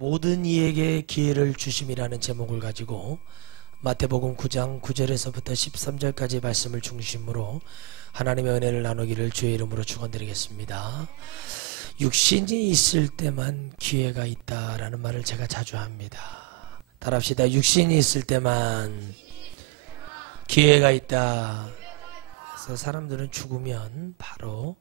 모든 이에게 기회를 주심이라는 제목을 가지고 마태복음 9장 9절에서부터 13절까지 말씀을 중심으로 하나님의 은혜를 나누기를 주의 이름으로 축원드리겠습니다. 육신이 있을 때만 기회가 있다라는 말을 제가 자주 합니다. 따라합시다. 육신이 있을 때만 기회가 있다. 그래서 사람들은 죽으면 바로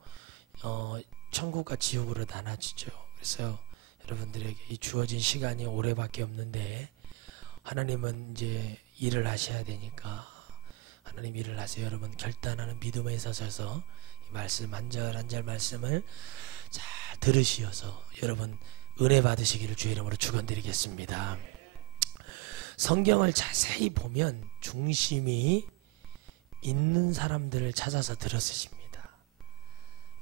천국과 지옥으로 나눠지죠. 그래서 여러분들에게 이 주어진 시간이 올해밖에 없는데 하나님은 이제 일을 하셔야 되니까 하나님 일을 하세요. 여러분 결단하는 믿음에 있어서 이 말씀 한 절 한 절 말씀을 잘 들으시어서 여러분 은혜 받으시기를 주의 이름으로 축원드리겠습니다. 성경을 자세히 보면 중심이 있는 사람들을 찾아서 들었으십니다.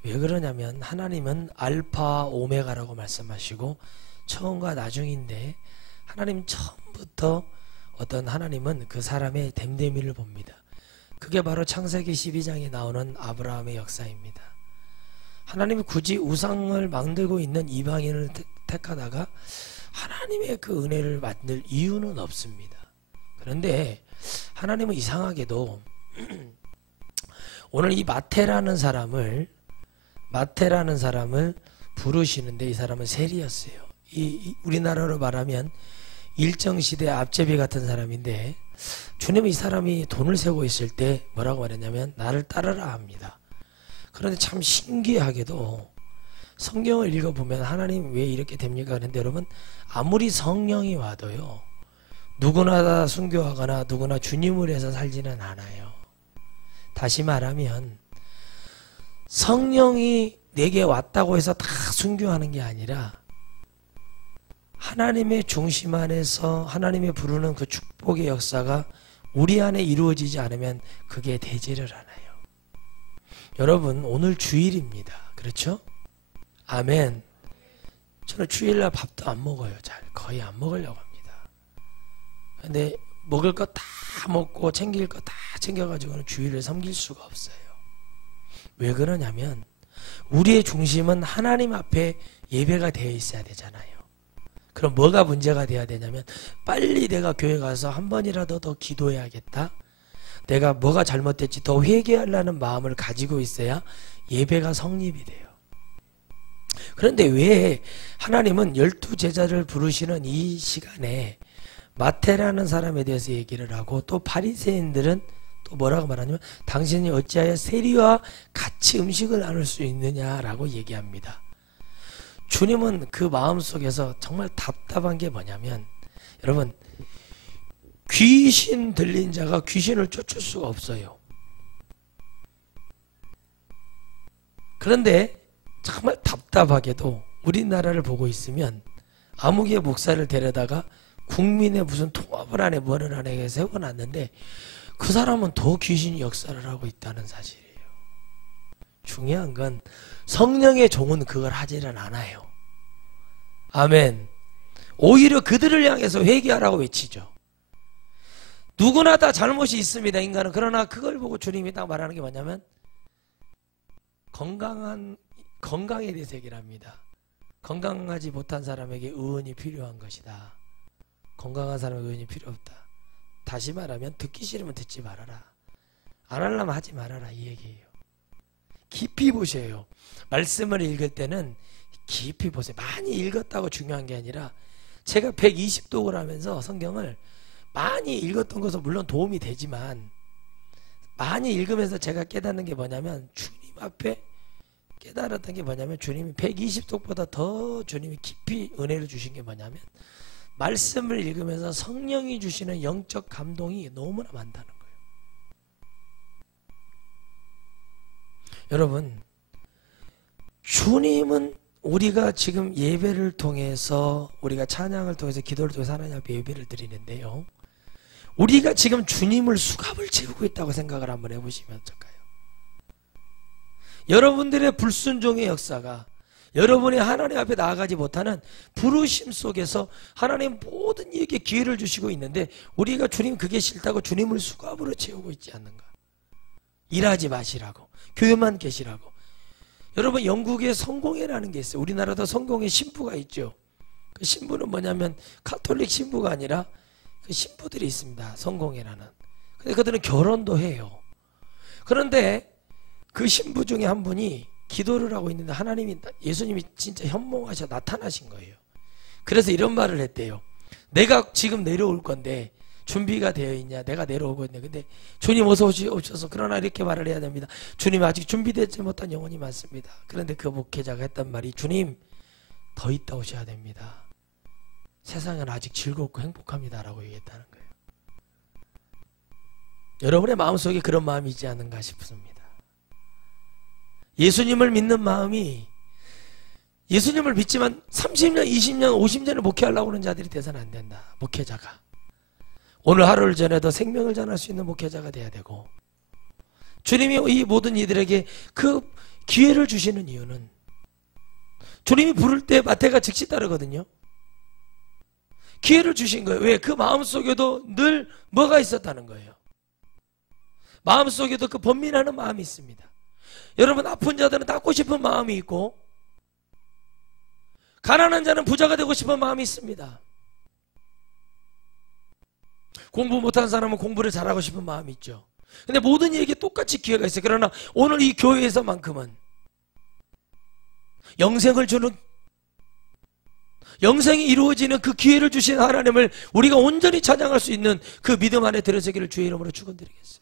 왜 그러냐면 하나님은 알파 오메가라고 말씀하시고 처음과 나중인데 하나님 처음부터 어떤 하나님은 그 사람의 됨됨이를 봅니다. 그게 바로 창세기 12장에 나오는 아브라함의 역사입니다. 하나님이 굳이 우상을 만들고 있는 이방인을 택하다가 하나님의 그 은혜를 만들 이유는 없습니다. 그런데 하나님은 이상하게도 오늘 이 마태라는 사람을 부르시는데 이 사람은 세리였어요. 우리나라로 말하면 일정시대 앞제비 같은 사람인데 주님이 이 사람이 돈을 세고 있을 때 뭐라고 말했냐면 나를 따르라 합니다. 그런데 참 신기하게도 성경을 읽어보면 하나님 왜 이렇게 됩니까? 그런데 여러분 아무리 성령이 와도요 누구나 다 순교하거나 누구나 주님을 위해서 살지는 않아요. 다시 말하면 성령이 내게 왔다고 해서 다 순교하는 게 아니라 하나님의 중심 안에서 하나님의 부르는 그 축복의 역사가 우리 안에 이루어지지 않으면 그게 되지를 않아요. 여러분 오늘 주일입니다. 그렇죠? 아멘. 저는 주일날 밥도 안 먹어요. 거의 안 먹으려고 합니다. 근데 먹을 거 다 먹고 챙길 거 다 챙겨가지고는 주일을 섬길 수가 없어요. 왜 그러냐면 우리의 중심은 하나님 앞에 예배가 되어 있어야 되잖아요. 그럼 뭐가 문제가 돼야 되냐면 빨리 내가 교회 가서 한 번이라도 더 기도해야겠다. 내가 뭐가 잘못됐지 더 회개하려는 마음을 가지고 있어야 예배가 성립이 돼요. 그런데 왜 하나님은 12제자를 부르시는 이 시간에 마태라는 사람에 대해서 얘기를 하고 또 바리새인들은 또 뭐라고 말하냐면 당신이 어찌하여 세리와 같이 음식을 나눌 수 있느냐라고 얘기합니다. 주님은 그 마음속에서 정말 답답한 게 뭐냐면 여러분 귀신 들린 자가 귀신을 쫓을 수가 없어요. 그런데 정말 답답하게도 우리나라를 보고 있으면 아무개 목사를 데려다가 국민의 무슨 통합을 안에 뭐를 안에 세워놨는데 그 사람은 더 귀신이 역사를 하고 있다는 사실이에요. 중요한 건 성령의 종은 그걸 하지는 않아요. 아멘. 오히려 그들을 향해서 회개하라고 외치죠. 누구나 다 잘못이 있습니다. 인간은. 그러나 그걸 보고 주님이 딱 말하는 게 뭐냐면 건강에 대해서 얘기를 합니다. 건강하지 못한 사람에게 의원이 필요한 것이다. 건강한 사람에게 의원이 필요 없다. 다시 말하면 듣기 싫으면 듣지 말아라. 안 하려면 하지 말아라 이 얘기예요. 깊이 보세요. 말씀을 읽을 때는 깊이 보세요. 많이 읽었다고 중요한 게 아니라 제가 120독을 하면서 성경을 많이 읽었던 것은 물론 도움이 되지만 많이 읽으면서 제가 깨닫는 게 뭐냐면 주님 앞에 깨달았던 게 뭐냐면 주님이 120독보다 더 주님이 깊이 은혜를 주신 게 뭐냐면 말씀을 읽으면서 성령이 주시는 영적 감동이 너무나 많다는 거예요. 여러분 주님은 우리가 지금 예배를 통해서 우리가 찬양을 통해서 기도를 통해서 하나님 앞에 예배를 드리는데요. 우리가 지금 주님을 수갑을 채우고 있다고 생각을 한번 해보시면 어떨까요? 여러분들의 불순종의 역사가 여러분이 하나님 앞에 나아가지 못하는 부르심 속에서 하나님 모든 이에게 기회를 주시고 있는데 우리가 주님 그게 싫다고 주님을 수갑으로 채우고 있지 않는가? 일하지 마시라고 교회만 계시라고. 여러분 영국에 성공회라는 게 있어요. 우리나라도 성공회 신부가 있죠. 그 신부는 뭐냐면 가톨릭 신부가 아니라 그 신부들이 있습니다. 성공회라는. 근데 그들은 결혼도 해요. 그런데 그 신부 중에 한 분이 기도를 하고 있는데 예수님이 진짜 현몽하셔 나타나신 거예요. 그래서 이런 말을 했대요. 내가 지금 내려올 건데 준비가 되어 있냐? 내가 내려오고 있네. 근데 주님 어서 오셔서 그러나 이렇게 말을 해야 됩니다. 주님 아직 준비되지 못한 영혼이 많습니다. 그런데 그 목회자가 했단 말이 주님 더 있다 오셔야 됩니다. 세상은 아직 즐겁고 행복합니다 라고 얘기했다는 거예요. 여러분의 마음속에 그런 마음이 있지 않는가 싶습니다. 예수님을 믿는 마음이 예수님을 믿지만 30년, 20년, 50년을 목회하려고 하는 자들이 돼서는 안 된다. 목회자가. 오늘 하루를 전해도 생명을 전할 수 있는 목회자가 돼야 되고 주님이 이 모든 이들에게 그 기회를 주시는 이유는 주님이 부를 때 마태가 즉시 따르거든요. 기회를 주신 거예요. 왜? 그 마음속에도 늘 뭐가 있었다는 거예요. 마음속에도 그 번민하는 마음이 있습니다. 여러분 아픈 자들은 낫고 싶은 마음이 있고 가난한 자는 부자가 되고 싶은 마음이 있습니다. 공부 못한 사람은 공부를 잘하고 싶은 마음이 있죠. 근데 모든 이에게 똑같이 기회가 있어요. 그러나 오늘 이 교회에서만큼은 영생을 주는 영생이 이루어지는 그 기회를 주신 하나님을 우리가 온전히 찬양할 수 있는 그 믿음 안에 들어서기를 주의 이름으로 축원드리겠어요.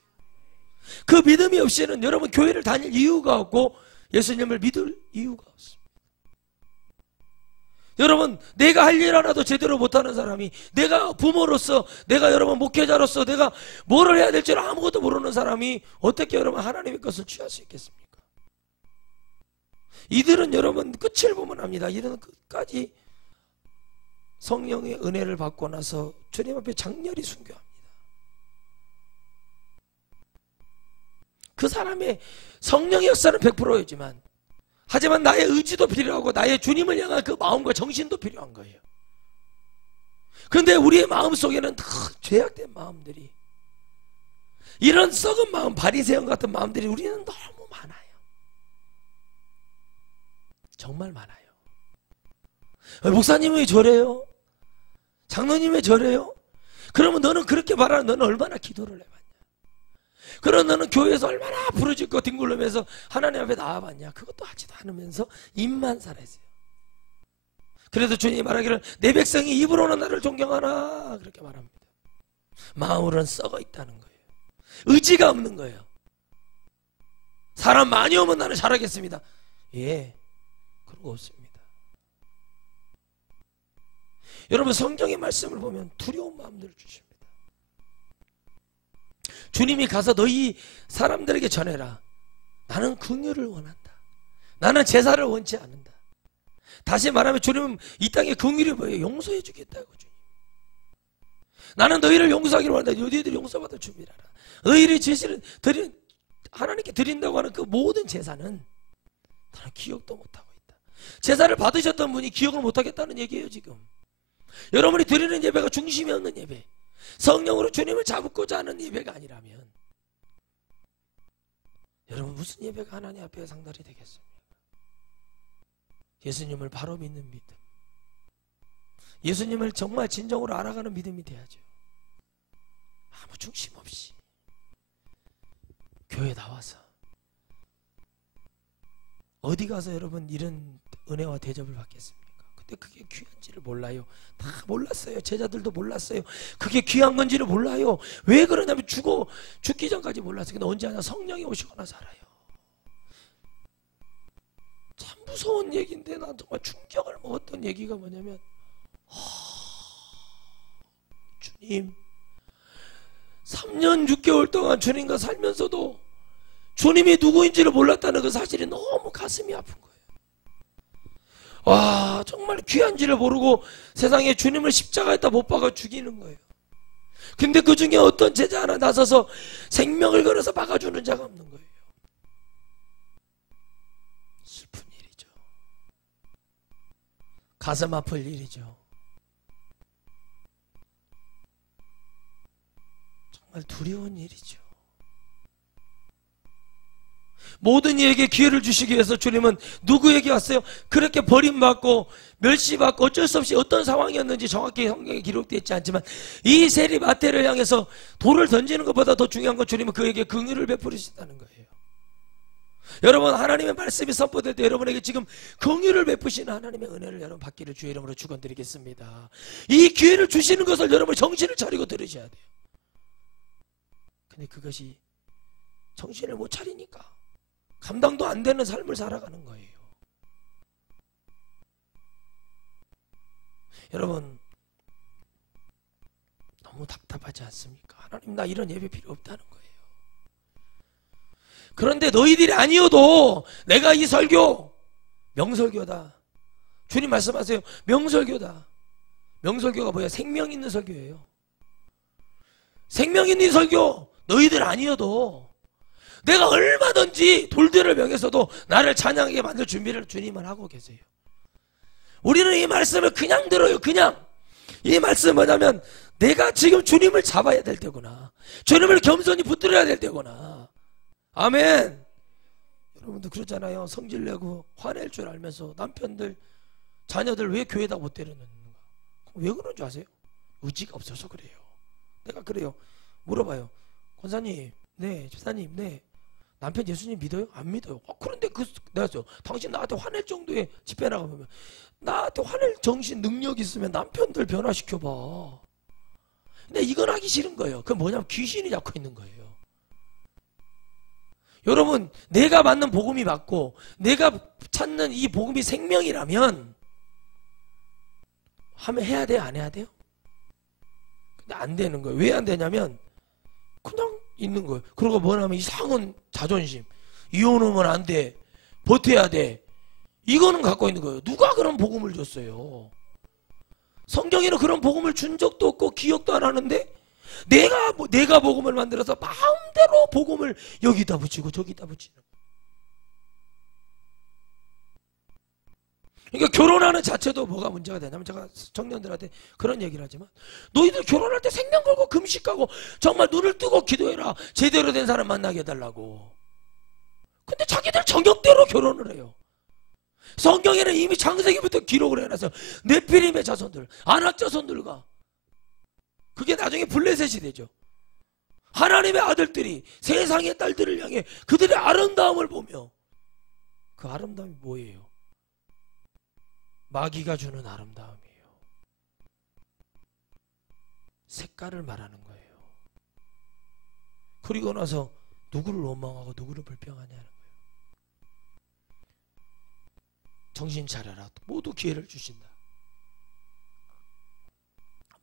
그 믿음이 없이는 여러분 교회를 다닐 이유가 없고 예수님을 믿을 이유가 없습니다. 여러분 내가 할 일 하나도 제대로 못하는 사람이 내가 부모로서 내가 여러분 목회자로서 내가 뭐를 해야 될지 아무것도 모르는 사람이 어떻게 여러분 하나님의 것을 취할 수 있겠습니까? 이들은 여러분 끝을 보면 합니다. 이들은 끝까지 성령의 은혜를 받고 나서 주님 앞에 장렬히 순교합니다. 그 사람의 성령의 역사는 100%였지만 하지만 나의 의지도 필요하고 나의 주님을 향한 그 마음과 정신도 필요한 거예요. 그런데 우리의 마음 속에는 다 죄악된 마음들이 이런 썩은 마음 바리새인 같은 마음들이 우리는 너무 많아요. 정말 많아요. 목사님 왜 저래요? 장로님 왜 저래요? 그러면 너는 그렇게 말하는 너는 얼마나 기도를 해봤냐? 그럼 너는 교회에서 얼마나 부르짖고 뒹굴르면서 하나님 앞에 나와봤냐? 그것도 하지도 않으면서 입만 살았어요. 그래서 주님이 말하기를 내 백성이 입으로는 나를 존경하나 그렇게 말합니다. 마음으로는 썩어 있다는 거예요. 의지가 없는 거예요. 사람 많이 오면 나는 잘하겠습니다. 예, 그런 거 없습니다. 여러분 성경의 말씀을 보면 두려운 마음들을 주십니다. 주님이 가서 너희 사람들에게 전해라. 나는 긍휼을 원한다. 나는 제사를 원치 않는다. 다시 말하면 주님은 이 땅에 긍휼이 뭐예요? 용서해 주겠다고 주님. 나는 너희를 용서하기를 원한다. 너희들이 용서받을 준비하라. 너희를 하나님께 드린다고 하는 그 모든 제사는 나는 기억도 못하고 있다. 제사를 받으셨던 분이 기억을 못하겠다는 얘기예요 지금. 여러분이 드리는 예배가 중심이 없는 예배, 성령으로 주님을 잡고자 하는 예배가 아니라면 여러분 무슨 예배가 하나님 앞에 상달이 되겠습니까? 예수님을 바로 믿는 믿음, 예수님을 정말 진정으로 알아가는 믿음이 돼야죠. 아무 중심 없이 교회 나와서 어디 가서 여러분 이런 은혜와 대접을 받겠습니까? 근데 그게 귀한지를 몰라요. 다 몰랐어요. 제자들도 몰랐어요. 그게 귀한 건지를 몰라요. 왜 그러냐면 죽기 전까지 몰랐어요. 근데 언제 하냐? 성령이 오시고 나서 알아요. 참 무서운 얘기인데 난 정말 충격을 먹었던 얘기가 뭐냐면 주님 3년 6개월 동안 주님과 살면서도 주님이 누구인지를 몰랐다는 그 사실이 너무 가슴이 아픈 거예요. 와, 정말 귀한지를 모르고 세상에 주님을 십자가에다 못 박아 죽이는 거예요. 근데 그 중에 어떤 제자 하나 나서서 생명을 걸어서 막아주는 자가 없는 거예요. 슬픈 일이죠. 가슴 아플 일이죠. 정말 두려운 일이죠. 모든 이에게 기회를 주시기 위해서 주님은 누구에게 왔어요? 그렇게 버림받고 멸시받고 어쩔 수 없이 어떤 상황이었는지 정확히 성경에 기록되어 있지 않지만 이 세리 마태를 향해서 돌을 던지는 것보다 더 중요한 건 주님은 그에게 긍휼을 베푸시다는 거예요. 여러분, 하나님의 말씀이 선포될 때 여러분에게 지금 긍휼을 베푸시는 하나님의 은혜를 여러분 받기를 주의 이름으로 축원드리겠습니다. 이 기회를 주시는 것을 여러분 정신을 차리고 들으셔야 돼요. 근데 그것이 정신을 못 차리니까 감당도 안 되는 삶을 살아가는 거예요. 여러분, 너무 답답하지 않습니까? 하나님, 나 이런 예배 필요 없다는 거예요. 그런데 너희들이 아니어도 내가 이 설교 명설교다. 주님 말씀하세요. 명설교다. 명설교가 뭐야? 생명 있는 설교예요. 생명 있는 설교. 너희들 아니어도 내가 얼마든지 돌들을 명해서도 나를 찬양하게 만들 준비를 주님은 하고 계세요. 우리는 이 말씀을 그냥 들어요. 그냥. 이 말씀은 뭐냐면 내가 지금 주님을 잡아야 될 때구나. 주님을 겸손히 붙들어야 될 때구나. 아멘. 여러분도 그러잖아요. 성질내고 화낼 줄 알면서 남편들 자녀들 왜 교회다 못 데려놓는가? 왜 그런 줄 아세요? 의지가 없어서 그래요. 내가 그래요. 물어봐요. 권사님, 네. 집사님, 네. 남편 예수님 믿어요? 안 믿어요. 그런데 내가 당신 나한테 화낼 정도의 집회 나가면 나한테 화낼 정신 능력 있으면 남편들 변화시켜봐. 근데 이건 하기 싫은 거예요. 그건 뭐냐면 귀신이 잡고 있는 거예요. 여러분, 내가 맞는 복음이 맞고 내가 찾는 이 복음이 생명이라면 하면 해야 돼요? 안 해야 돼요? 근데 안 되는 거예요. 왜 안 되냐면 그냥 있는 거예요. 그리고 뭐냐면 이상한 자존심. 이혼하면 안 돼. 버텨야 돼. 이거는 갖고 있는 거예요. 누가 그런 복음을 줬어요? 성경에는 그런 복음을 준 적도 없고 기억도 안 하는데 내가 복음을 만들어서 마음대로 복음을 여기다 붙이고 저기다 붙이는 거예요. 그러니까 결혼하는 자체도 뭐가 문제가 되냐면 제가 청년들한테 그런 얘기를 하지만 너희들 결혼할 때 생명 걸고 금식하고 정말 눈을 뜨고 기도해라. 제대로 된 사람 만나게 해달라고. 근데 자기들 정욕대로 결혼을 해요. 성경에는 이미 창세기부터 기록을 해놨어요. 네피림의 자손들, 아낙 자손들과 그게 나중에 블레셋이 되죠. 하나님의 아들들이 세상의 딸들을 향해 그들의 아름다움을 보며 그 아름다움이 뭐예요? 마귀가 주는 아름다움이에요. 색깔을 말하는 거예요. 그리고 나서 누구를 원망하고 누구를 불평하냐는 거예요. 정신 차려라. 모두 기회를 주신다.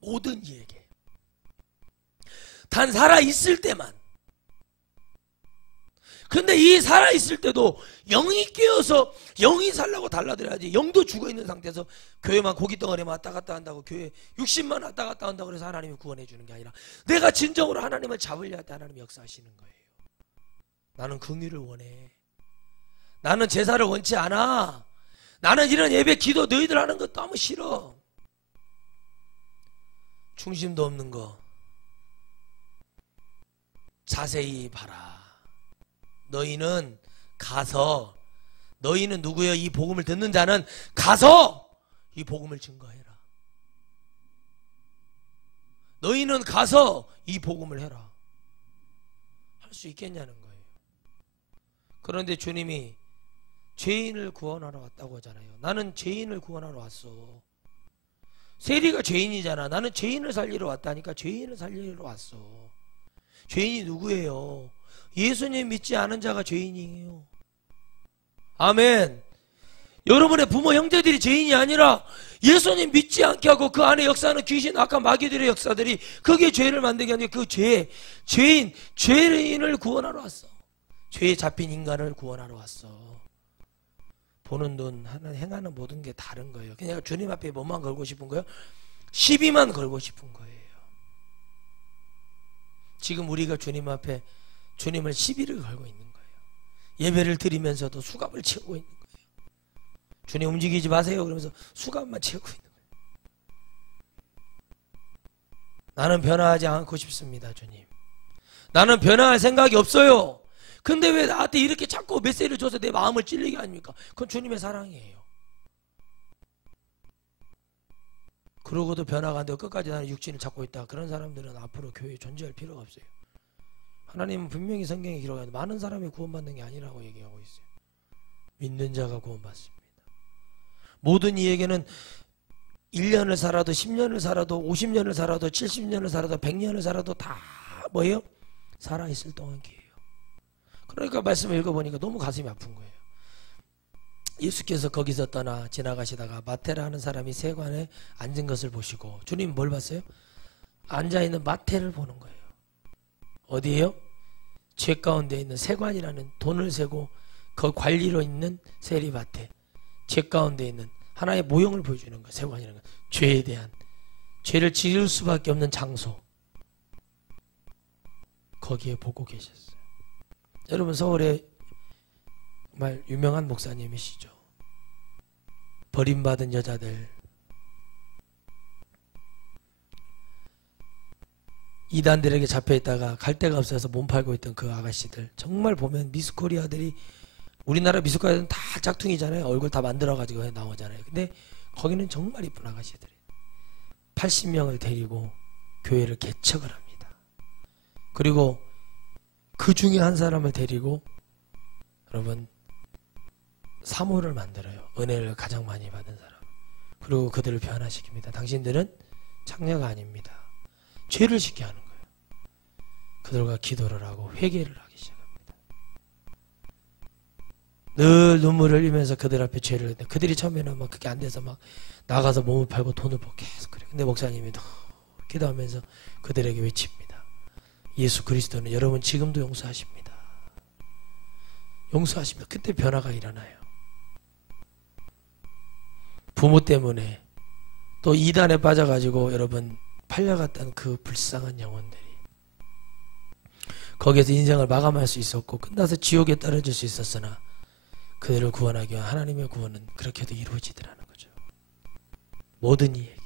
모든 이에게. 단 살아있을 때만. 근데 이 살아있을 때도 영이 깨어서 영이 살라고 달라들어야지. 영도 죽어있는 상태에서 교회만 고깃덩어리만 왔다 갔다 한다고 교회 60만 왔다 갔다 한다고 그래서 하나님이 구원해 주는 게 아니라 내가 진정으로 하나님을 잡으려 할 때 하나님이 역사하시는 거예요. 나는 긍휼을 원해. 나는 제사를 원치 않아. 나는 이런 예배 기도 너희들 하는 거 너무 싫어. 중심도 없는 거 자세히 봐라. 너희는 가서, 너희는 누구여? 이 복음을 듣는 자는 가서 이 복음을 증거해라. 너희는 가서 이 복음을 해라. 할 수 있겠냐는 거예요. 그런데 주님이 죄인을 구원하러 왔다고 하잖아요. 나는 죄인을 구원하러 왔어. 세리가 죄인이잖아. 나는 죄인을 살리러 왔다니까. 죄인을 살리러 왔어. 죄인이 누구예요? 예수님 믿지 않은 자가 죄인이에요. 아멘. 여러분의 부모 형제들이 죄인이 아니라 예수님 믿지 않게 하고 그 안에 역사하는 귀신, 악한 마귀들의 역사들이 그게 죄를 만들게 하는 그 죄인을 구원하러 왔어. 죄에 잡힌 인간을 구원하러 왔어. 보는 눈, 행하는 모든 게 다른 거예요. 그냥 주님 앞에 뭐만 걸고 싶은 거예요? 시비만 걸고 싶은 거예요. 지금 우리가 주님 앞에 주님을 시비를 걸고 있는 거예요. 예배를 드리면서도 수갑을 채우고 있는 거예요. 주님 움직이지 마세요 그러면서 수갑만 채우고 있는 거예요. 나는 변화하지 않고 싶습니다. 주님, 나는 변화할 생각이 없어요. 근데 왜 나한테 이렇게 자꾸 메시지를 줘서 내 마음을 찔리게 합니까? 그건 주님의 사랑이에요. 그러고도 변화가 안 되고 끝까지 나는 육신을 찾고 있다. 그런 사람들은 앞으로 교회에 존재할 필요가 없어요. 하나님은 분명히 성경에 기록하는데 많은 사람이 구원받는 게 아니라고 얘기하고 있어요. 믿는 자가 구원받습니다. 모든 이에게는 1년을 살아도 10년을 살아도 50년을 살아도 70년을 살아도 100년을 살아도 다 뭐예요? 살아있을 동안 기회예요. 그러니까 말씀을 읽어보니까 너무 가슴이 아픈 거예요. 예수께서 거기서 떠나 지나가시다가 마태라 는 사람이 세관에 앉은 것을 보시고, 주님 뭘 봤어요? 앉아있는 마태를 보는 거예요. 어디에요? 죄 가운데 있는 세관이라는 돈을 세고 그 관리로 있는 세리마태, 죄 가운데 있는 하나의 모형을 보여주는 거예요. 세관이라는 건 죄에 대한, 죄를 지을 수밖에 없는 장소, 거기에 보고 계셨어요. 여러분, 서울에 정말 유명한 목사님이시죠. 버림받은 여자들, 이단들에게 잡혀있다가 갈 데가 없어서 몸 팔고 있던 그 아가씨들, 정말 보면 미스코리아들이, 우리나라 미스코리아들은 다 짝퉁이잖아요. 얼굴 다 만들어가지고 나오잖아요. 근데 거기는 정말 이쁜 아가씨들이 80명을 데리고 교회를 개척을 합니다. 그리고 그 중에 한 사람을 데리고 여러분 사모를 만들어요. 은혜를 가장 많이 받은 사람. 그리고 그들을 변화시킵니다. 당신들은 창녀가 아닙니다. 죄를 짓게 하는 거예요. 그들과 기도를 하고 회개를 하기 시작합니다. 늘 눈물을 흘리면서 그들 앞에 죄를 했는데, 그들이 처음에는 막 그게 안 돼서 막 나가서 몸을 팔고 돈을 벌고 계속 그래요. 근데 목사님이 기도하면서 그들에게 외칩니다. 예수 그리스도는 여러분 지금도 용서하십니다. 용서하십니다. 그때 변화가 일어나요. 부모 때문에 또 이단에 빠져가지고 여러분 팔려갔던 그 불쌍한 영혼들이 거기에서 인생을 마감할 수 있었고 끝나서 지옥에 떨어질 수 있었으나 그들을 구원하기 위한 하나님의 구원은 그렇게도 이루어지더라는 거죠. 모든 이에게,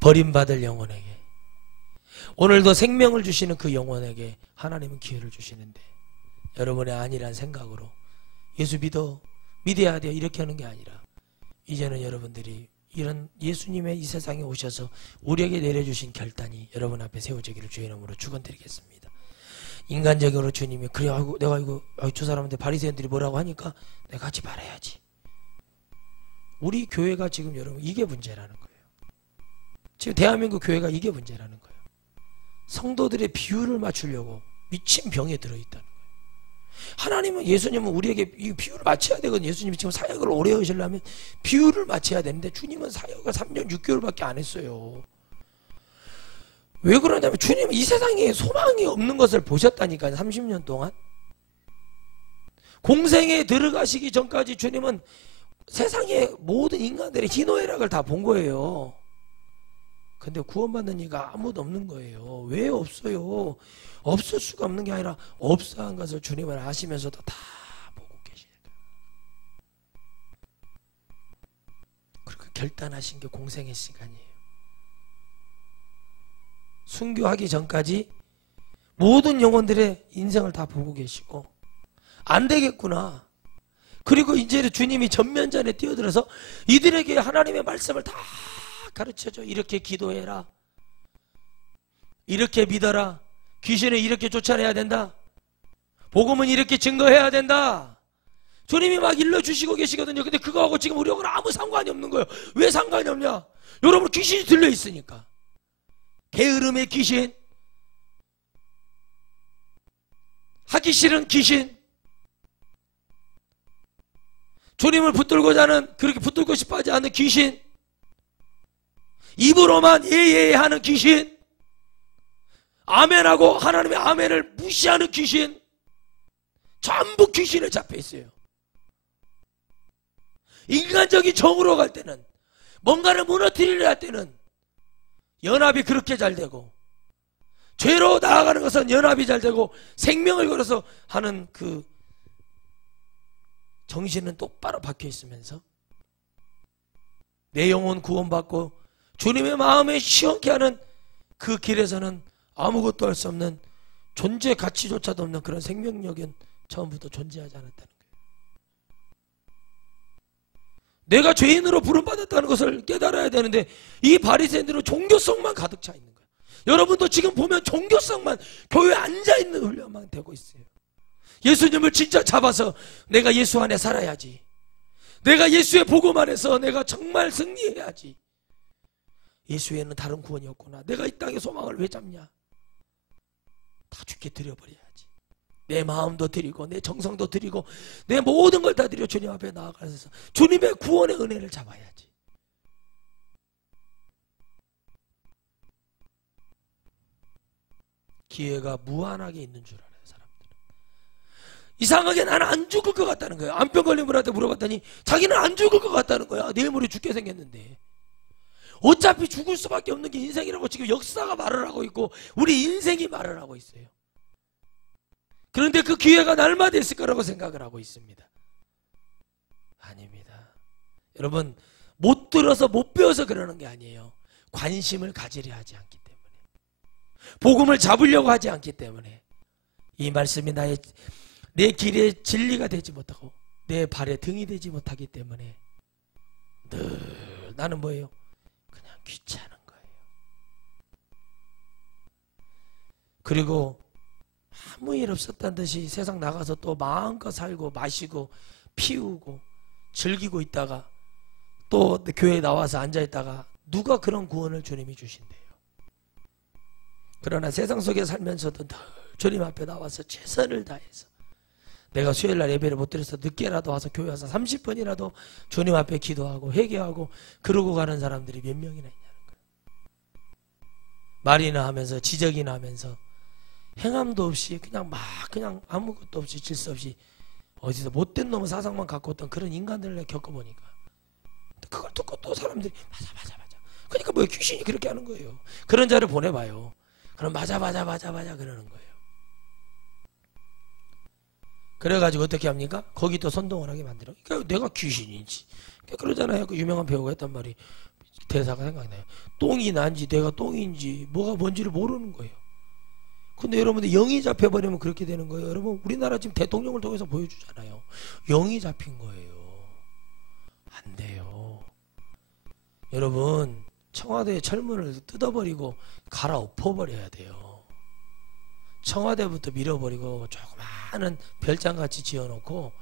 버림받을 영혼에게, 오늘도 생명을 주시는 그 영혼에게 하나님은 기회를 주시는데, 여러분의 아니란 생각으로 예수 믿어야 돼요 이렇게 하는 게 아니라, 이제는 여러분들이 이런 예수님의 이 세상에 오셔서 우리에게 내려주신 결단이 여러분 앞에 세워지기를 주의 이름으로 축원드리겠습니다. 인간적으로 주님이 그래, 아이고 내가 이거 저 사람한테 바리새인들이 뭐라고 하니까 내가 같이 말해야지. 우리 교회가 지금 여러분 이게 문제라는 거예요. 지금 대한민국 교회가 이게 문제라는 거예요. 성도들의 비율을 맞추려고 미친 병에 들어있다는 거예요. 하나님은, 예수님은 우리에게 이 비율을 맞춰야 되거든요. 예수님이 지금 사역을 오래 하시려면 비율을 맞춰야 되는데 주님은 사역을 3년 6개월밖에 안 했어요. 왜 그러냐면 주님은 이 세상에 소망이 없는 것을 보셨다니까요. 30년 동안 공생에 들어가시기 전까지 주님은 세상의 모든 인간들의 희노애락을 다 본 거예요. 근데 구원받는 이가 아무도 없는 거예요. 왜 없어요? 없을 수가 없는 게 아니라 없어한 것을 주님을 아시면서도 다 보고 계시니까. 그리고 결단하신 게 공생의 시간이에요. 순교하기 전까지 모든 영혼들의 인생을 다 보고 계시고, 안 되겠구나. 그리고 이제 주님이 전면전에 뛰어들어서 이들에게 하나님의 말씀을 다 가르쳐줘. 이렇게 기도해라, 이렇게 믿어라, 귀신을 이렇게 쫓아내야 된다, 복음은 이렇게 증거해야 된다. 주님이 막 일러주시고 계시거든요. 근데 그거하고 지금 우리하고는 아무 상관이 없는 거예요. 왜 상관이 없냐? 여러분 귀신이 들려있으니까. 게으름의 귀신, 하기 싫은 귀신, 주님을 붙들고자 하는, 그렇게 붙들고 싶어 하지 않는 귀신, 입으로만 예예 하는 귀신, 아멘하고 하나님의 아멘을 무시하는 귀신, 전부 귀신에 잡혀 있어요. 인간적인 정으로 갈 때는, 뭔가를 무너뜨리려 할 때는 연합이 그렇게 잘 되고, 죄로 나아가는 것은 연합이 잘 되고, 생명을 걸어서 하는 그 정신은 똑바로 박혀 있으면서 내 영혼 구원받고 주님의 마음에 시원케 하는 그 길에서는 아무것도 할 수 없는 존재 가치조차도 없는 그런 생명력은 처음부터 존재하지 않았다는 거예요. 내가 죄인으로 부름받았다는 것을 깨달아야 되는데 이 바리새인들은 종교성만 가득 차 있는 거예요. 여러분도 지금 보면 종교성만, 교회에 앉아있는 훈련만 되고 있어요. 예수님을 진짜 잡아서 내가 예수 안에 살아야지, 내가 예수의 복음 안에서 내가 정말 승리해야지, 예수에는 다른 구원이 없구나, 내가 이 땅의 소망을 왜 잡냐, 다 주께 드려버려야지. 내 마음도 드리고 내 정성도 드리고 내 모든 걸 다 드려 주님 앞에 나아가서 주님의 구원의 은혜를 잡아야지. 기회가 무한하게 있는 줄 알아요, 사람들은. 이상하게 나는 안 죽을 것 같다는 거예요. 암병 걸린 분한테 물어봤더니 자기는 안 죽을 것 같다는 거야. 내일 모레 죽게 생겼는데. 어차피 죽을 수밖에 없는 게 인생이라고 지금 역사가 말을 하고 있고 우리 인생이 말을 하고 있어요. 그런데 그 기회가 날마다 있을 거라고 생각을 하고 있습니다. 아닙니다. 여러분, 못 들어서 못 배워서 그러는 게 아니에요. 관심을 가지려 하지 않기 때문에, 복음을 잡으려고 하지 않기 때문에, 이 말씀이 내 길에 진리가 되지 못하고 내 발에 등이 되지 못하기 때문에 늘 나는 뭐예요? 그냥 귀찮은 거예요. 그리고 아무 일 없었다는 듯이 세상 나가서 또 마음껏 살고 마시고 피우고 즐기고 있다가 또 교회에 나와서 앉아있다가 누가 그런 구원을 주님이 주신대요. 그러나 세상 속에 살면서도 늘 주님 앞에 나와서 최선을 다해서, 내가 수요일날 예배를 못 드려서 늦게라도 와서 교회 와서 30분이라도 주님 앞에 기도하고 회개하고 그러고 가는 사람들이 몇 명이나 있냐는 거예요. 말이나 하면서 지적이나 하면서 행함도 없이 그냥 아무것도 없이 질서 없이 어디서 못된 놈의 사상만 갖고 있던 그런 인간들을 겪어보니까 그걸 듣고 또 사람들이 맞아 그러니까 뭐 귀신이 그렇게 하는 거예요. 그런 자를 보내봐요. 그럼 맞아 그러는 거예요. 그래가지고 어떻게 합니까? 거기 또 선동을 하게 만들어. 그러니까 내가 귀신이지, 그러잖아요. 그 유명한 배우가 했단 말이, 대사가 생각나요. 똥이 난지 내가 똥인지 뭐가 뭔지를 모르는 거예요. 근데 여러분들 영이 잡혀버리면 그렇게 되는 거예요. 여러분, 우리나라 지금 대통령을 통해서 보여주잖아요. 영이 잡힌 거예요. 안 돼요. 여러분, 청와대의 철문을 뜯어버리고 갈아엎어버려야 돼요. 청와대부터 밀어버리고 조그마한 별장같이 지어놓고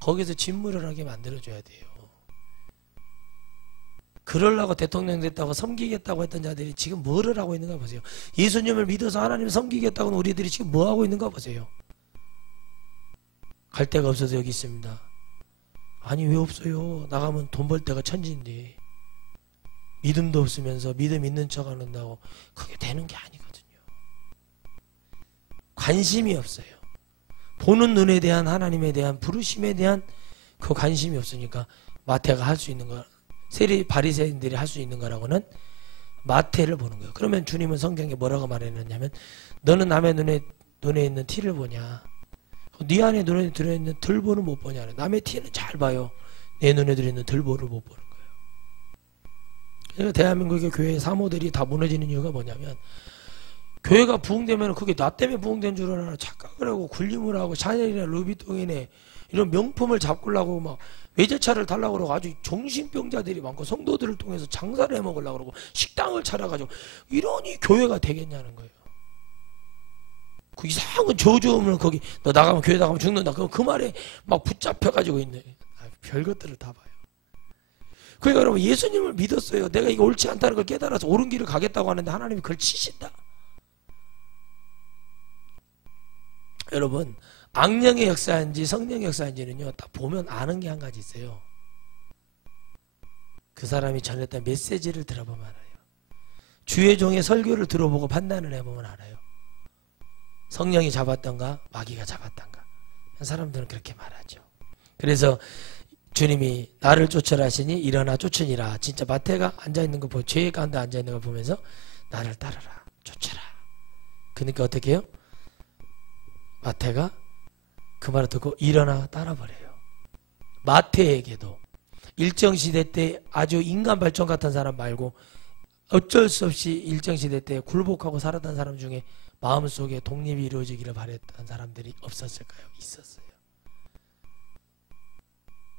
거기서 진물을 하게 만들어줘야 돼요. 그러려고 대통령 됐다고 섬기겠다고 했던 자들이 지금 뭐를 하고 있는가 보세요. 예수님을 믿어서 하나님을 섬기겠다고는 우리들이 지금 뭐 하고 있는가 보세요. 갈 데가 없어서 여기 있습니다. 아니, 왜 없어요? 나가면 돈 벌 데가 천지인데. 믿음도 없으면서 믿음 있는 척 한다고 그게 되는 게 아니거든요. 관심이 없어요. 보는 눈에 대한, 하나님에 대한 부르심에 대한 그 관심이 없으니까 마태가 할 수 있는 거, 세리 바리새인들이 할 수 있는 거라고는 마태를 보는 거예요. 그러면 주님은 성경에 뭐라고 말했느냐면, 너는 남의 눈에 있는 티를 보냐, 네 안에 눈에 들어있는 들보는 못 보냐. 남의 티는 잘 봐요. 내 눈에 들어있는 들보를 못 보는 거예요. 그러니까 대한민국의 교회 사모들이 다 무너지는 이유가 뭐냐면, 교회가 부흥되면 그게 나 때문에 부흥된 줄 알아 착각을 하고 굴림을 하고 샤넬이나 루비통이네 이런 명품을 잡으려고 막 외제차를 달라고 그러고 아주 정신병자들이 많고 성도들을 통해서 장사를 해먹으려고 그러고 식당을 차려가지고 이러니 교회가 되겠냐는 거예요. 그 이상한 저주음을 거기 너 나가면 교회 나가면 죽는다. 그 말에 막 붙잡혀가지고 있네. 별것들을 다 봐요. 그러니까 여러분, 예수님을 믿었어요. 내가 이거 옳지 않다는 걸 깨달아서 옳은 길을 가겠다고 하는데 하나님이 그걸 치신다. 여러분, 악령의 역사인지 성령의 역사인지는요, 딱 보면 아는 게 한 가지 있어요. 그 사람이 전했던 메시지를 들어보면 알아요. 주의 종의 설교를 들어보고 판단을 해보면 알아요. 성령이 잡았던가 마귀가 잡았던가. 사람들은 그렇게 말하죠. 그래서 주님이 나를 쫓으라 하시니 일어나 쫓으니라. 진짜 마태가 앉아있는 거 보고, 죄 가운데 앉아있는 걸 보면서 나를 따르라, 쫓으라. 그러니까 어떻게 해요? 마태가 그 말을 듣고 일어나 따라버려요. 마태에게도 일정 시대 때 아주 인간 발전 같은 사람 말고 어쩔 수 없이 일정 시대 때 굴복하고 살았던 사람 중에 마음속에 독립이 이루어지기를 바랬던 사람들이 없었을까요? 있었어요.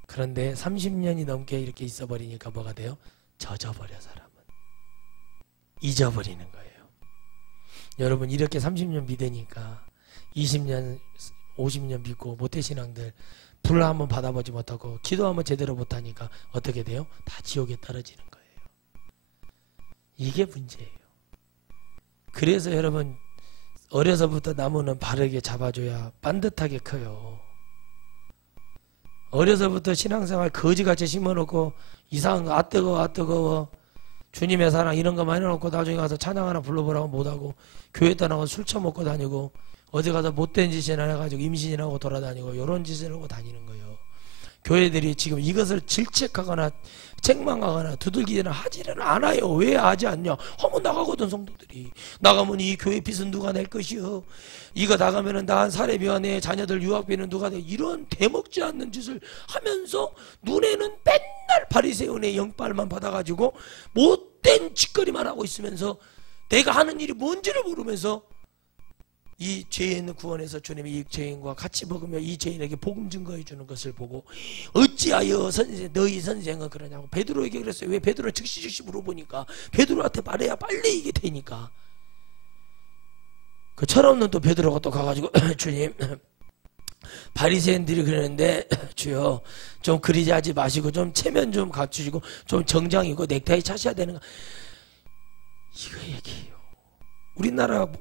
그런데 30년이 넘게 이렇게 있어버리니까 뭐가 돼요? 젖어버려. 사람은 잊어버리는 거예요. 여러분 이렇게 30년 믿으니까 20년 50년 믿고 모태신앙들 불 한번 받아보지 못하고 기도 한번 제대로 못하니까 어떻게 돼요? 다 지옥에 떨어지는 거예요. 이게 문제예요. 그래서 여러분 어려서부터 나무는 바르게 잡아줘야 반듯하게 커요. 어려서부터 신앙생활 거지같이 심어놓고 이상한 거 뜨거워 주님의 사랑 이런 거만 해놓고 나중에 가서 찬양 하나 불러보라고 못하고 교회 떠나고 술 처먹고 다니고 어디 가서 못된 짓이나 해가지고 임신이라고 돌아다니고 이런 짓을 하고 다니는 거예요. 교회들이 지금 이것을 질책하거나 책망하거나 두들기거나 하지는 않아요. 왜 하지 않냐? 하면 나가거든. 성도들이 나가면 이 교회 빚은 누가 낼 것이요, 이거 나가면은 나 사례비와 내 자녀들 유학비는 누가 내, 이런 대먹지 않는 짓을 하면서 눈에는 맨날 바리새인의 영빨만 받아가지고 못된 짓거리만 하고 있으면서 내가 하는 일이 뭔지를 모르면서 이 죄인 구원해서 주님이 이 죄인과 같이 먹으며 이 죄인에게 복음 증거해 주는 것을 보고 어찌하여 너희 선생은 그러냐고 베드로에게 그랬어요. 왜? 베드로는 즉시 물어보니까 베드로한테 말해야 빨리 이게 되니까. 그 철없는 또 베드로가 또 가가지고 주님, 바리새인들이 그러는데 주여 좀 그리지 하지 마시고 좀 체면 좀 갖추시고 좀 정장이고 넥타이 차셔야 되는 거, 이거 얘기해요.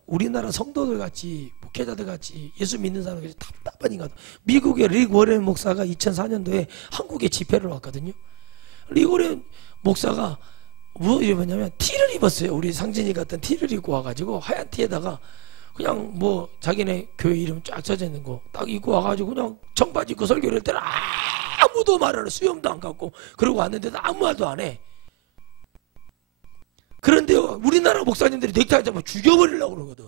우리나라 성도들 같이 목회자들 같이 예수 믿는 사람들이 답답하니까. 미국의 릭 워렌 목사가 2004년도에 한국에 집회를 왔거든요. 릭 워렌 목사가 뭐 입었냐면 티를 입었어요. 우리 상진이 같은 티를 입고 와가지고 하얀 티에다가 그냥 뭐 자기네 교회 이름 쫙 써져 있는 거 딱 입고 와가지고 그냥 청바지 입고 설교를 할 때는 아무도 말 안 해. 수염도 안 갖고 그러고 왔는데도 아무 말도 안 해. 그런데요, 우리나라 목사님들이 넥타이 잡으면 죽여버리려고 그러거든.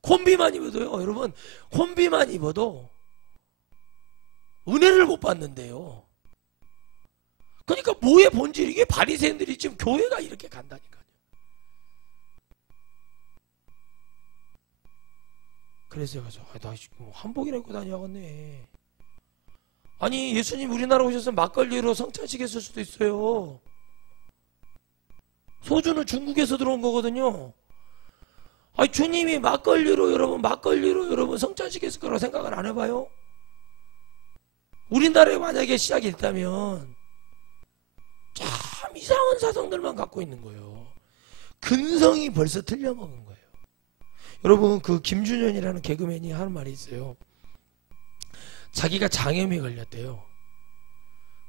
콤비만 입어도요, 여러분, 콤비만 입어도 은혜를 못 받는데요. 그러니까 뭐의 본질, 이게 바리새인들이 지금 교회가 이렇게 간다니까요. 그래서 나 지금 한복이나 입고 다녀야겠네. 아니 예수님 우리나라 오셨으면 막걸리로 성찬식 했을 수도 있어요. 소주는 중국에서 들어온 거거든요. 아니 주님이 막걸리로 여러분 성찬식 했을 거라고 생각을 안 해봐요? 우리나라에 만약에 시작이 됐다면 참 이상한 사상들만 갖고 있는 거예요. 근성이 벌써 틀려먹은 거예요. 여러분 그 김준현이라는 개그맨이 하는 말이 있어요. 자기가 장염이 걸렸대요.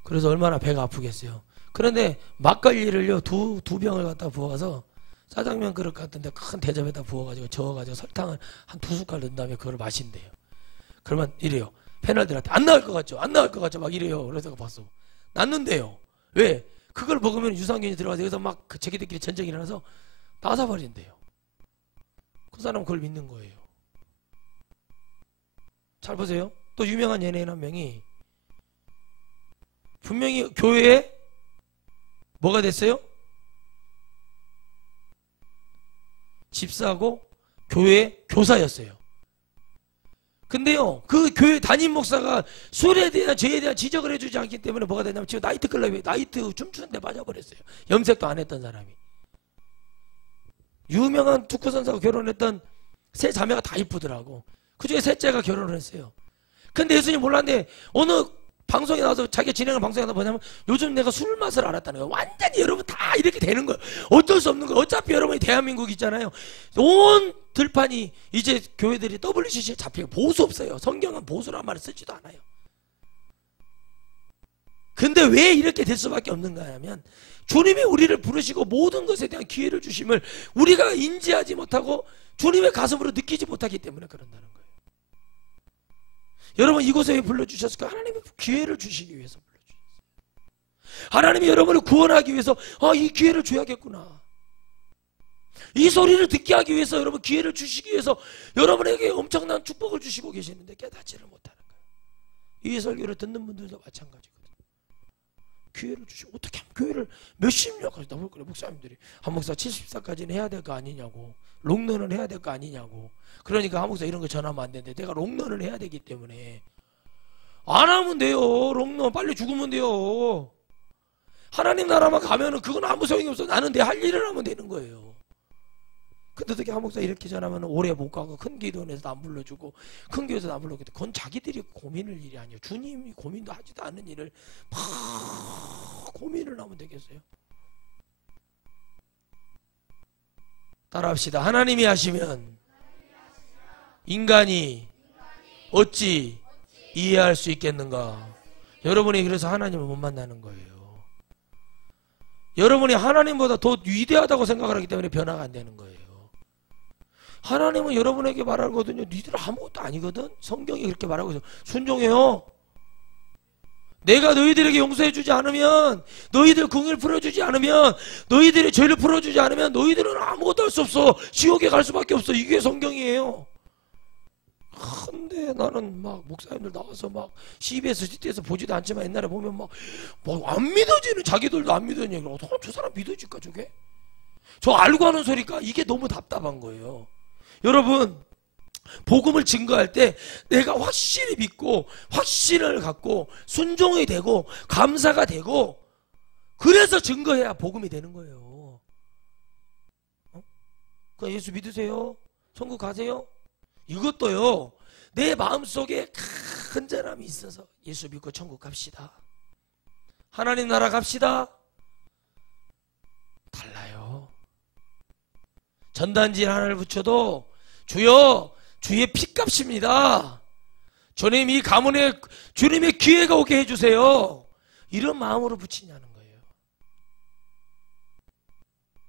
그래서 얼마나 배가 아프겠어요. 그런데 막걸리를요 두 병을 갖다 부어서 짜장면 그릇 같은데 큰 대접에다 부어가지고 저어가지고 설탕을 한 2숟갈 넣은 다음에 그걸 마신대요. 그러면 이래요. 패널들한테 안 나을 것 같죠? 안 나을 것 같죠? 막 이래요. 그래서 봤어. 낫는데요. 왜? 그걸 먹으면 유산균이 들어가서 여기서 막 그 자기들끼리 전쟁이 일어나서 나사버린대요. 그 사람은 그걸 믿는 거예요. 잘 보세요. 또 유명한 연예인 한 명이 분명히 교회에 뭐가 됐어요? 집사고 교회 교사였어요. 근데요 그 교회 담임 목사가 술에 대한 죄에 대한 지적을 해주지 않기 때문에 뭐가 되냐면 지금 나이트클럽에 나이트 춤추는데 빠져버렸어요. 염색도 안 했던 사람이. 유명한 축구 선수하고 결혼했던 세 자매가 다 이쁘더라고. 그중에 셋째가 결혼을 했어요. 근데 예수님 몰랐는데 어느 방송에 나와서 자기가 진행한 방송에 나와서 뭐냐면 요즘 내가 술 맛을 알았다는 거예요. 완전히 여러분 다 이렇게 되는 거예요. 어쩔 수 없는 거예요. 어차피 여러분이 대한민국 있잖아요. 온 들판이 이제 교회들이 WCC에 잡히고 보수 없어요. 성경은 보수란 말을 쓰지도 않아요. 근데 왜 이렇게 될 수밖에 없는가 하면 주님이 우리를 부르시고 모든 것에 대한 기회를 주심을 우리가 인지하지 못하고 주님의 가슴으로 느끼지 못하기 때문에 그런다는 거예요. 여러분 이곳에 왜 불러주셨을까? 하나님이 기회를 주시기 위해서 불러주셨어요. 하나님이 여러분을 구원하기 위해서 이 기회를 줘야겠구나. 이 소리를 듣게 하기 위해서 여러분 기회를 주시기 위해서 여러분에게 엄청난 축복을 주시고 계시는데 깨닫지를 못하는 거예요. 이 설교를 듣는 분들도 마찬가지거든요. 기회를 주시고 어떻게 하면 교회를 몇십 년까지 나올 거래. 목사님들이 한 목사 70살까지는 해야 될 거 아니냐고, 롱런을 해야 될 거 아니냐고. 그러니까 한 목사 이런 거 전하면 안 되는데 내가 롱런을 해야 되기 때문에 안 하면 돼요. 롱런 빨리 죽으면 돼요. 하나님 나라만 가면은 그건 아무 소용이 없어. 나는 내 할 일을 하면 되는 거예요. 근데 어떻게 한 목사 이렇게 전하면 오래 못 가고 큰 기도원에서도 안 불러주고 큰 교회에서도 안 불러주고, 그건 자기들이 고민할 일이 아니에요. 주님이 고민도 하지도 않는 일을 막 고민을 하면 되겠어요? 따라합시다. 하나님이 하시면 인간이 어찌 이해할 수 있겠는가? 여러분이 그래서 하나님을 못 만나는 거예요. 여러분이 하나님보다 더 위대하다고 생각을 하기 때문에 변화가 안 되는 거예요. 하나님은 여러분에게 말하거든요. 니들 아무것도 아니거든. 성경이 그렇게 말하고 있어. 순종해요. 내가 너희들에게 용서해주지 않으면, 너희들 궁을 풀어주지 않으면, 너희들의 죄를 풀어주지 않으면 너희들은 아무것도 할 수 없어. 지옥에 갈 수밖에 없어. 이게 성경이에요. 근데 나는 막 목사님들 나와서 막 CBS, GT에서 보지도 않지만 옛날에 보면 막 안 믿어지는, 자기들도 안 믿어지는 얘기를 어떻게 저 사람 믿어질까 저게? 저 알고 하는 소리가 이게 너무 답답한 거예요. 여러분, 복음을 증거할 때 내가 확실히 믿고 확신을 갖고 순종이 되고 감사가 되고, 그래서 증거해야 복음이 되는 거예요. 그 예수 믿으세요? 천국 가세요? 이것도요, 내 마음속에 간절함이 있어서 예수 믿고 천국 갑시다, 하나님 나라 갑시다, 달라요. 전단지에 하나를 붙여도 주여 주의 피값입니다, 주님 이 가문에 주님의 기회가 오게 해주세요, 이런 마음으로 붙이냐는 거예요.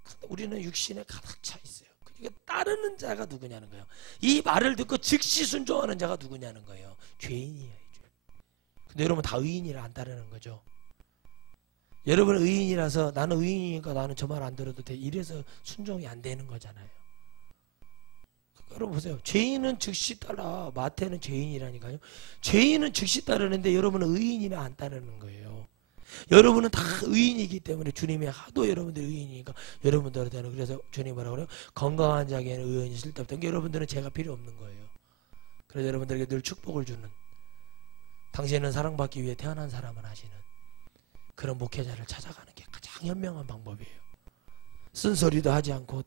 근데 우리는 육신에 가득 차 있어요. 그러니까 따르는 자가 누구냐는 거예요. 이 말을 듣고 즉시 순종하는 자가 누구냐는 거예요. 죄인이에요. 근데 여러분 다 의인이라 안 따르는 거죠. 여러분 의인이라서 나는 의인이니까 나는 저 말 안 들어도 돼, 이래서 순종이 안 되는 거잖아요. 여러분 보세요. 죄인은 즉시 따라. 마태는 죄인이라니까요. 죄인은 즉시 따르는데 여러분은 의인이나 안 따르는 거예요. 여러분은 다 의인이기 때문에, 주님이 하도 여러분들 의인이니까 여러분들한테는, 그래서 주님이 뭐라고 그래요? 건강한 자에게는 의인이 쓸데없다. 그러니까 여러분들은 죄가 필요 없는 거예요. 그래서 여러분들에게 늘 축복을 주는, 당신은 사랑받기 위해 태어난 사람을 하시는 그런 목회자를 찾아가는 게 가장 현명한 방법이에요. 쓴소리도 하지 않고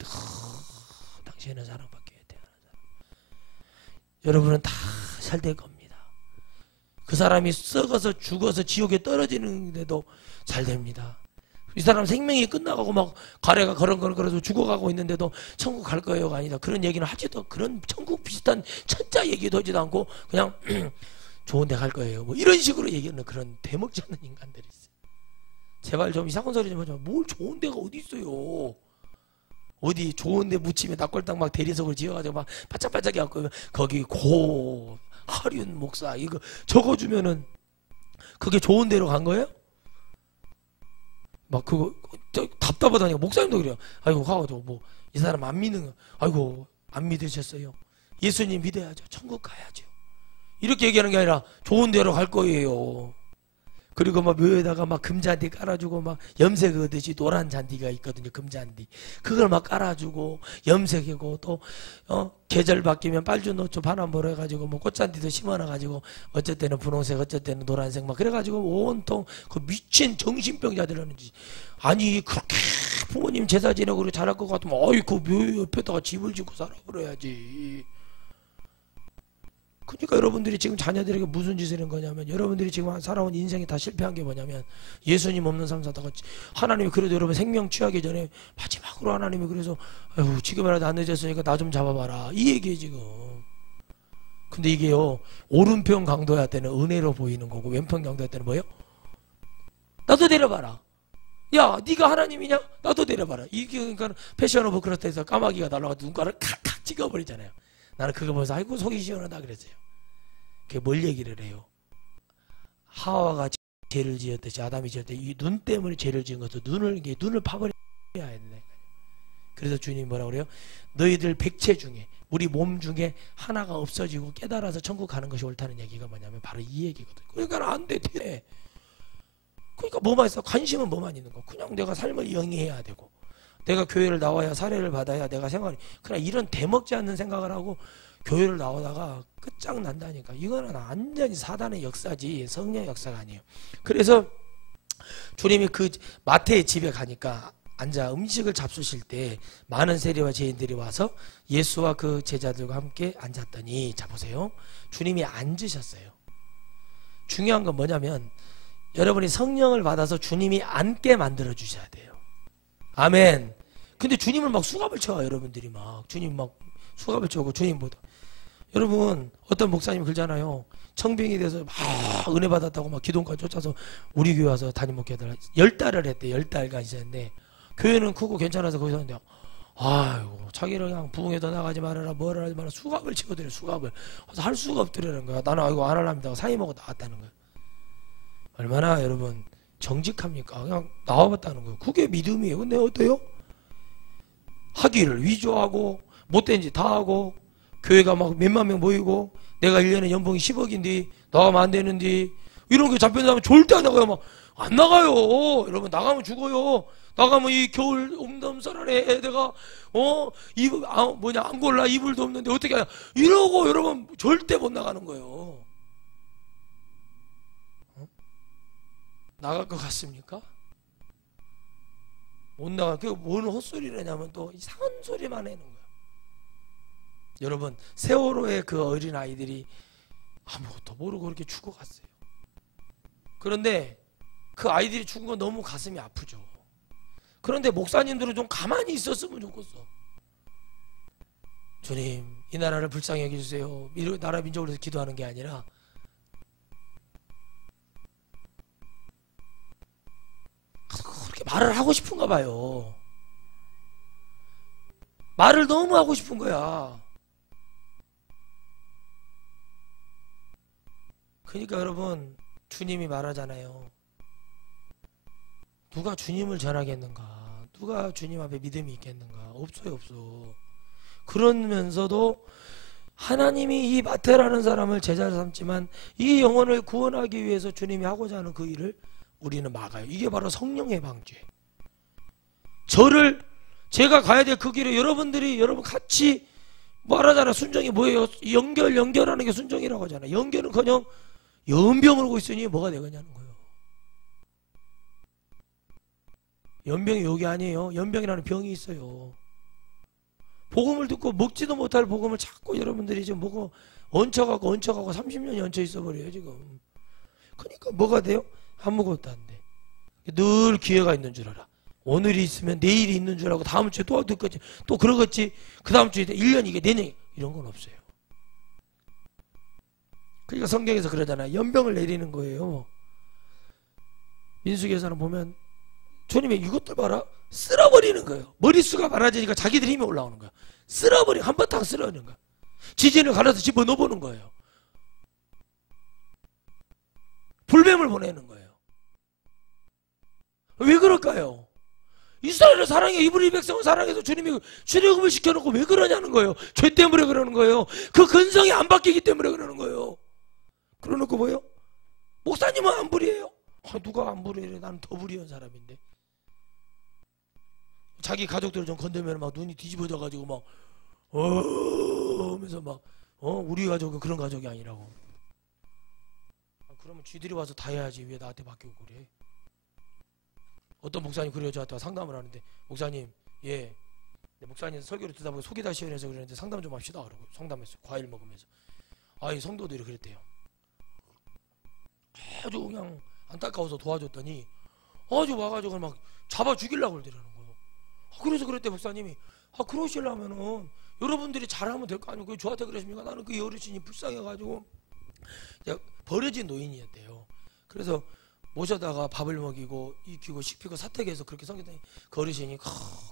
당신은 사랑받기 위해 태어난 사람. 여러분은 다 잘 될 겁니다. 그 사람이 썩어서 죽어서 지옥에 떨어지는데도 잘 됩니다. 이 사람 생명이 끝나가고 막 가래가 그런서 죽어가고 있는데도 천국 갈 거예요가 아니다. 그런 얘기는 하지도, 그런 천국 비슷한 천자 얘기도 하지도 않고 그냥 좋은 데 갈 거예요, 뭐 이런 식으로 얘기하는 그런 대먹지 않는 인간들이 있어요. 제발 좀 이상한 소리 좀 하지 마. 뭘 좋은 데가 어디 있어요. 어디 좋은 데 묻히면 납골당 막 대리석을 지어가지고 막 바짝바짝 해갖고 거기 고 하륜 목사 이거 적어주면은 그게 좋은 데로 간 거예요? 막 그거 답답하다니까. 목사님도 그래요. 아이고 가가지고 뭐 이 사람 안 믿는 거, 아이고 안 믿으셨어요? 예수님 믿어야죠, 천국 가야죠, 이렇게 얘기하는 게 아니라 좋은 데로 갈 거예요. 그리고 막 묘에다가 막 금잔디 깔아주고 막 염색 그듯이 노란 잔디가 있거든요, 금잔디. 그걸 막 깔아주고 염색이고 또 계절 바뀌면 빨주노초 파남보로 해가지고 뭐 꽃잔디도 심어놔가지고 어쩔 때는 분홍색 어쩔 때는 노란색 막 그래가지고 온통 그 미친 정신병자들하는지. 아니 그렇게 부모님 제사 지내고 그렇게 잘할 것 같으면 어이 그 묘 옆에다가 집을 짓고 살아버려야지. 그러니까 여러분들이 지금 자녀들에게 무슨 짓을 하는 거냐면, 여러분들이 지금 살아온 인생이 다 실패한 게 뭐냐면 예수님 없는 삶 사다가 하나님이 그래도 여러분 생명 취하기 전에 마지막으로 하나님이 그래서 아유 지금이라도 안 늦었으니까 나 좀 잡아봐라 이 얘기예요 지금. 근데 이게요, 오른편 강도야 때는 은혜로 보이는 거고 왼편 강도야 때는 뭐예요? 나도 내려봐라. 야 네가 하나님이냐? 나도 내려봐라. 이게 그러니까 패션 오브 크로스에서 까마귀가 날아가서 눈가를 칵칵 찍어버리잖아요. 나는 그거 보면서 아이고 속이 시원하다 그랬어요. 그게 뭘 얘기를 해요? 하와가 죄를 지었듯이 아담이 지었듯이 이 눈 때문에 죄를 지은 것도 눈을 파버려야 된다. 그래서 주님이 뭐라고 그래요? 너희들 백체 중에, 우리 몸 중에 하나가 없어지고 깨달아서 천국 가는 것이 옳다는 얘기가 뭐냐면 바로 이 얘기거든. 그러니까 안 돼. 그러니까 뭐만 있어? 관심은 뭐만 있는 거. 그냥 내가 삶을 영위해야 되고, 내가 교회를 나와야 사례를 받아야 내가 생활이, 그냥 이런 대먹지 않는 생각을 하고 교회를 나오다가 끝장난다니까. 이거는 완전히 사단의 역사지 성령의 역사가 아니에요. 그래서 주님이 그 마태의 집에 가니까 앉아 음식을 잡수실 때 많은 세리와 죄인들이 와서 예수와 그 제자들과 함께 앉았더니, 자 보세요, 주님이 앉으셨어요. 중요한 건 뭐냐면 여러분이 성령을 받아서 주님이 앉게 만들어 주셔야 돼요. 아멘. 근데 주님을 막 수갑을 쳐요. 여러분들이 막 주님 막 수갑을 쳐고 주님보다. 여러분 어떤 목사님 그러잖아요. 청빙이 돼서 막 은혜 받았다고 막 기도원까지 쫓아서 우리 교회 와서 담임 목회들 10달을 했대. 10달간 있었는데 교회는 크고 괜찮아서 거기서 하는데, 아이고 자기를 그냥 부흥회도 나가지 말아라 뭐라 하지 말아라 수갑을 치거든요. 수갑을. 그래서 할 수가 없더라는 거야. 나는 아이고 안 하랍니다. 사이 먹고 나왔다는 거야. 얼마나 여러분 정직합니까? 그냥 나와봤다는 거예요. 그게 믿음이에요. 근데 어때요? 하기를 위조하고 못된 짓 다 하고 교회가 막 몇만 명 모이고 내가 1년에 연봉이 10억인데 나가면 안 되는데 이런 게 잡혀나가면 절대 안 나가요. 막 안 나가요. 여러분 나가면 죽어요. 나가면 이 겨울 옴덤설안에 내가 이불 안 골라 이불도 없는데 어떻게 하냐 이러고 여러분 절대 못 나가는 거예요. 나갈 것 같습니까? 못 나가. 그게 뭔 헛소리라냐면 또 이상한 소리만 해는 거야. 여러분 세월호의 그 어린 아이들이 아무것도 모르고 그렇게 죽어갔어요. 그런데 그 아이들이 죽은 건 너무 가슴이 아프죠. 그런데 목사님들은 좀 가만히 있었으면 좋겠어. 주님 이 나라를 불쌍히 여겨주세요. 나라 민족을 위해서 기도하는 게 아니라 그렇게 말을 하고 싶은가 봐요. 말을 너무 하고 싶은 거야. 그러니까 여러분 주님이 말하잖아요. 누가 주님을 전하겠는가? 누가 주님 앞에 믿음이 있겠는가? 없어요, 없어. 그러면서도 하나님이 이 마태라는 사람을 제자로 삼지만 이 영혼을 구원하기 위해서 주님이 하고자 하는 그 일을 우리는 막아요. 이게 바로 성령의 방주예요. 제가 가야 될 그 길에 여러분 같이 말하잖아. 순종이 뭐예요? 연결하는 게 순종이라고 하잖아. 연결은커녕 연병을 오고 있으니 뭐가 되겠냐는 거예요. 연병이 여기 아니에요. 연병이라는 병이 있어요. 복음을 듣고 먹지도 못할 복음을 자꾸 여러분들이 지금 먹어 얹혀가고 30년이 얹혀 있어버려요 지금. 그러니까 뭐가 돼요? 아무것도 안 돼. 늘 기회가 있는 줄 알아. 오늘이 있으면 내일이 있는 줄 알고 다음 주에 또 듣겠지. 또 그러겠지. 그 다음 주에 1년 이게 내년 이런 건 없어요. 그러니까 성경에서 그러잖아요. 연병을 내리는 거예요. 민수기에서는 보면 주님이 이것들 봐라. 쓸어버리는 거예요. 머릿수가 많아지니까 자기들 힘이 올라오는 거야. 한바탕 쓸어버리는 거야. 지진을 갈아서 집어넣어보는 거예요. 불뱀을 보내는 거예요. 왜 그럴까요? 이스라엘을 사랑해. 이브리 백성을 사랑해서 주님이 출애굽을 시켜놓고 왜 그러냐는 거예요. 죄 때문에 그러는 거예요. 그 근성이 안 바뀌기 때문에 그러는 거예요. 그러놓고 뭐예요? 목사님은 안 불이에요. 누가 안 불이래? 나는 더 불이한 사람인데. 자기 가족들을 좀 건들면 막 눈이 뒤집어져가지고 막 하면서 막 우리 가족은 그런 가족이 아니라고. 그러면 쥐들이 와서 다 해야지 왜 나한테 맡기고 그래. 어떤 목사님 그래요. 저한테 상담을 하는데 목사님 목사님 설교를 듣다 보니 속이 다 시원해서 그러는데 상담 좀 합시다 그러고 상담했어요. 과일 먹으면서. 이 성도들이 그랬대요. 아주 그냥 안타까워서 도와줬더니 아주 와가지고 막 잡아 죽이려고 그러더라는 거예요. 그래서 그랬대 목사님이. 그러시려면은 여러분들이 잘하면 될 거 아니고 저한테 그러십니까? 나는 그 어르신이 불쌍해가지고 버려진 노인이었대요. 그래서 모셔다가 밥을 먹이고 입히고 식히고 사택에서 그렇게 섬겼더니 그 어르신이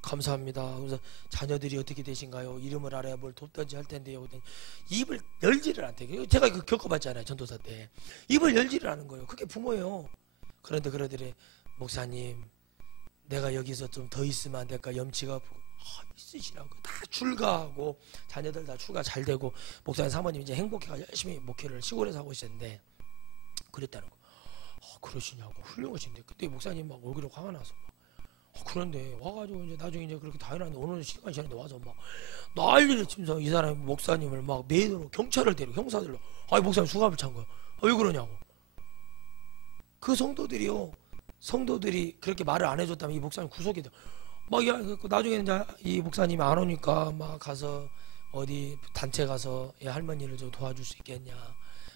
감사합니다. 그래서 자녀들이 어떻게 되신가요? 이름을 알아야 뭘 돕든지 할 텐데요. 그랬더니 입을 열지를 않대요. 제가 이거 겪어봤잖아요. 전도사 때. 입을 열지를 않은 거예요. 그게 부모예요. 그런데 그러더래. 목사님 내가 여기서 좀 더 있으면 안 될까? 염치가 있으시라고. 다 출가하고 자녀들 다 출가 잘 되고 목사님 사모님 이제 행복해가 열심히 목회를 시골에서 하고 있었는데 그랬다는 거. 그러시냐고. 훌륭하신데. 그때 목사님 막 얼굴이 화가 나서 그런데 와가지고 이제 나중에 이제 그렇게 다 해놨는데 오늘 시간 지났는데 와서 막 난리를 치면서 이 사람이 목사님을 막 매도로 경찰을 데리고 형사들로 목사님 수갑을 찬 거야. 왜 그러냐고. 그 성도들이 그렇게 말을 안 해줬다면 이 목사님 구속이 돼. 막 나중에 이제 이 목사님이 안 오니까 막 가서 어디 단체 가서 할머니를 좀 도와줄 수 있겠냐,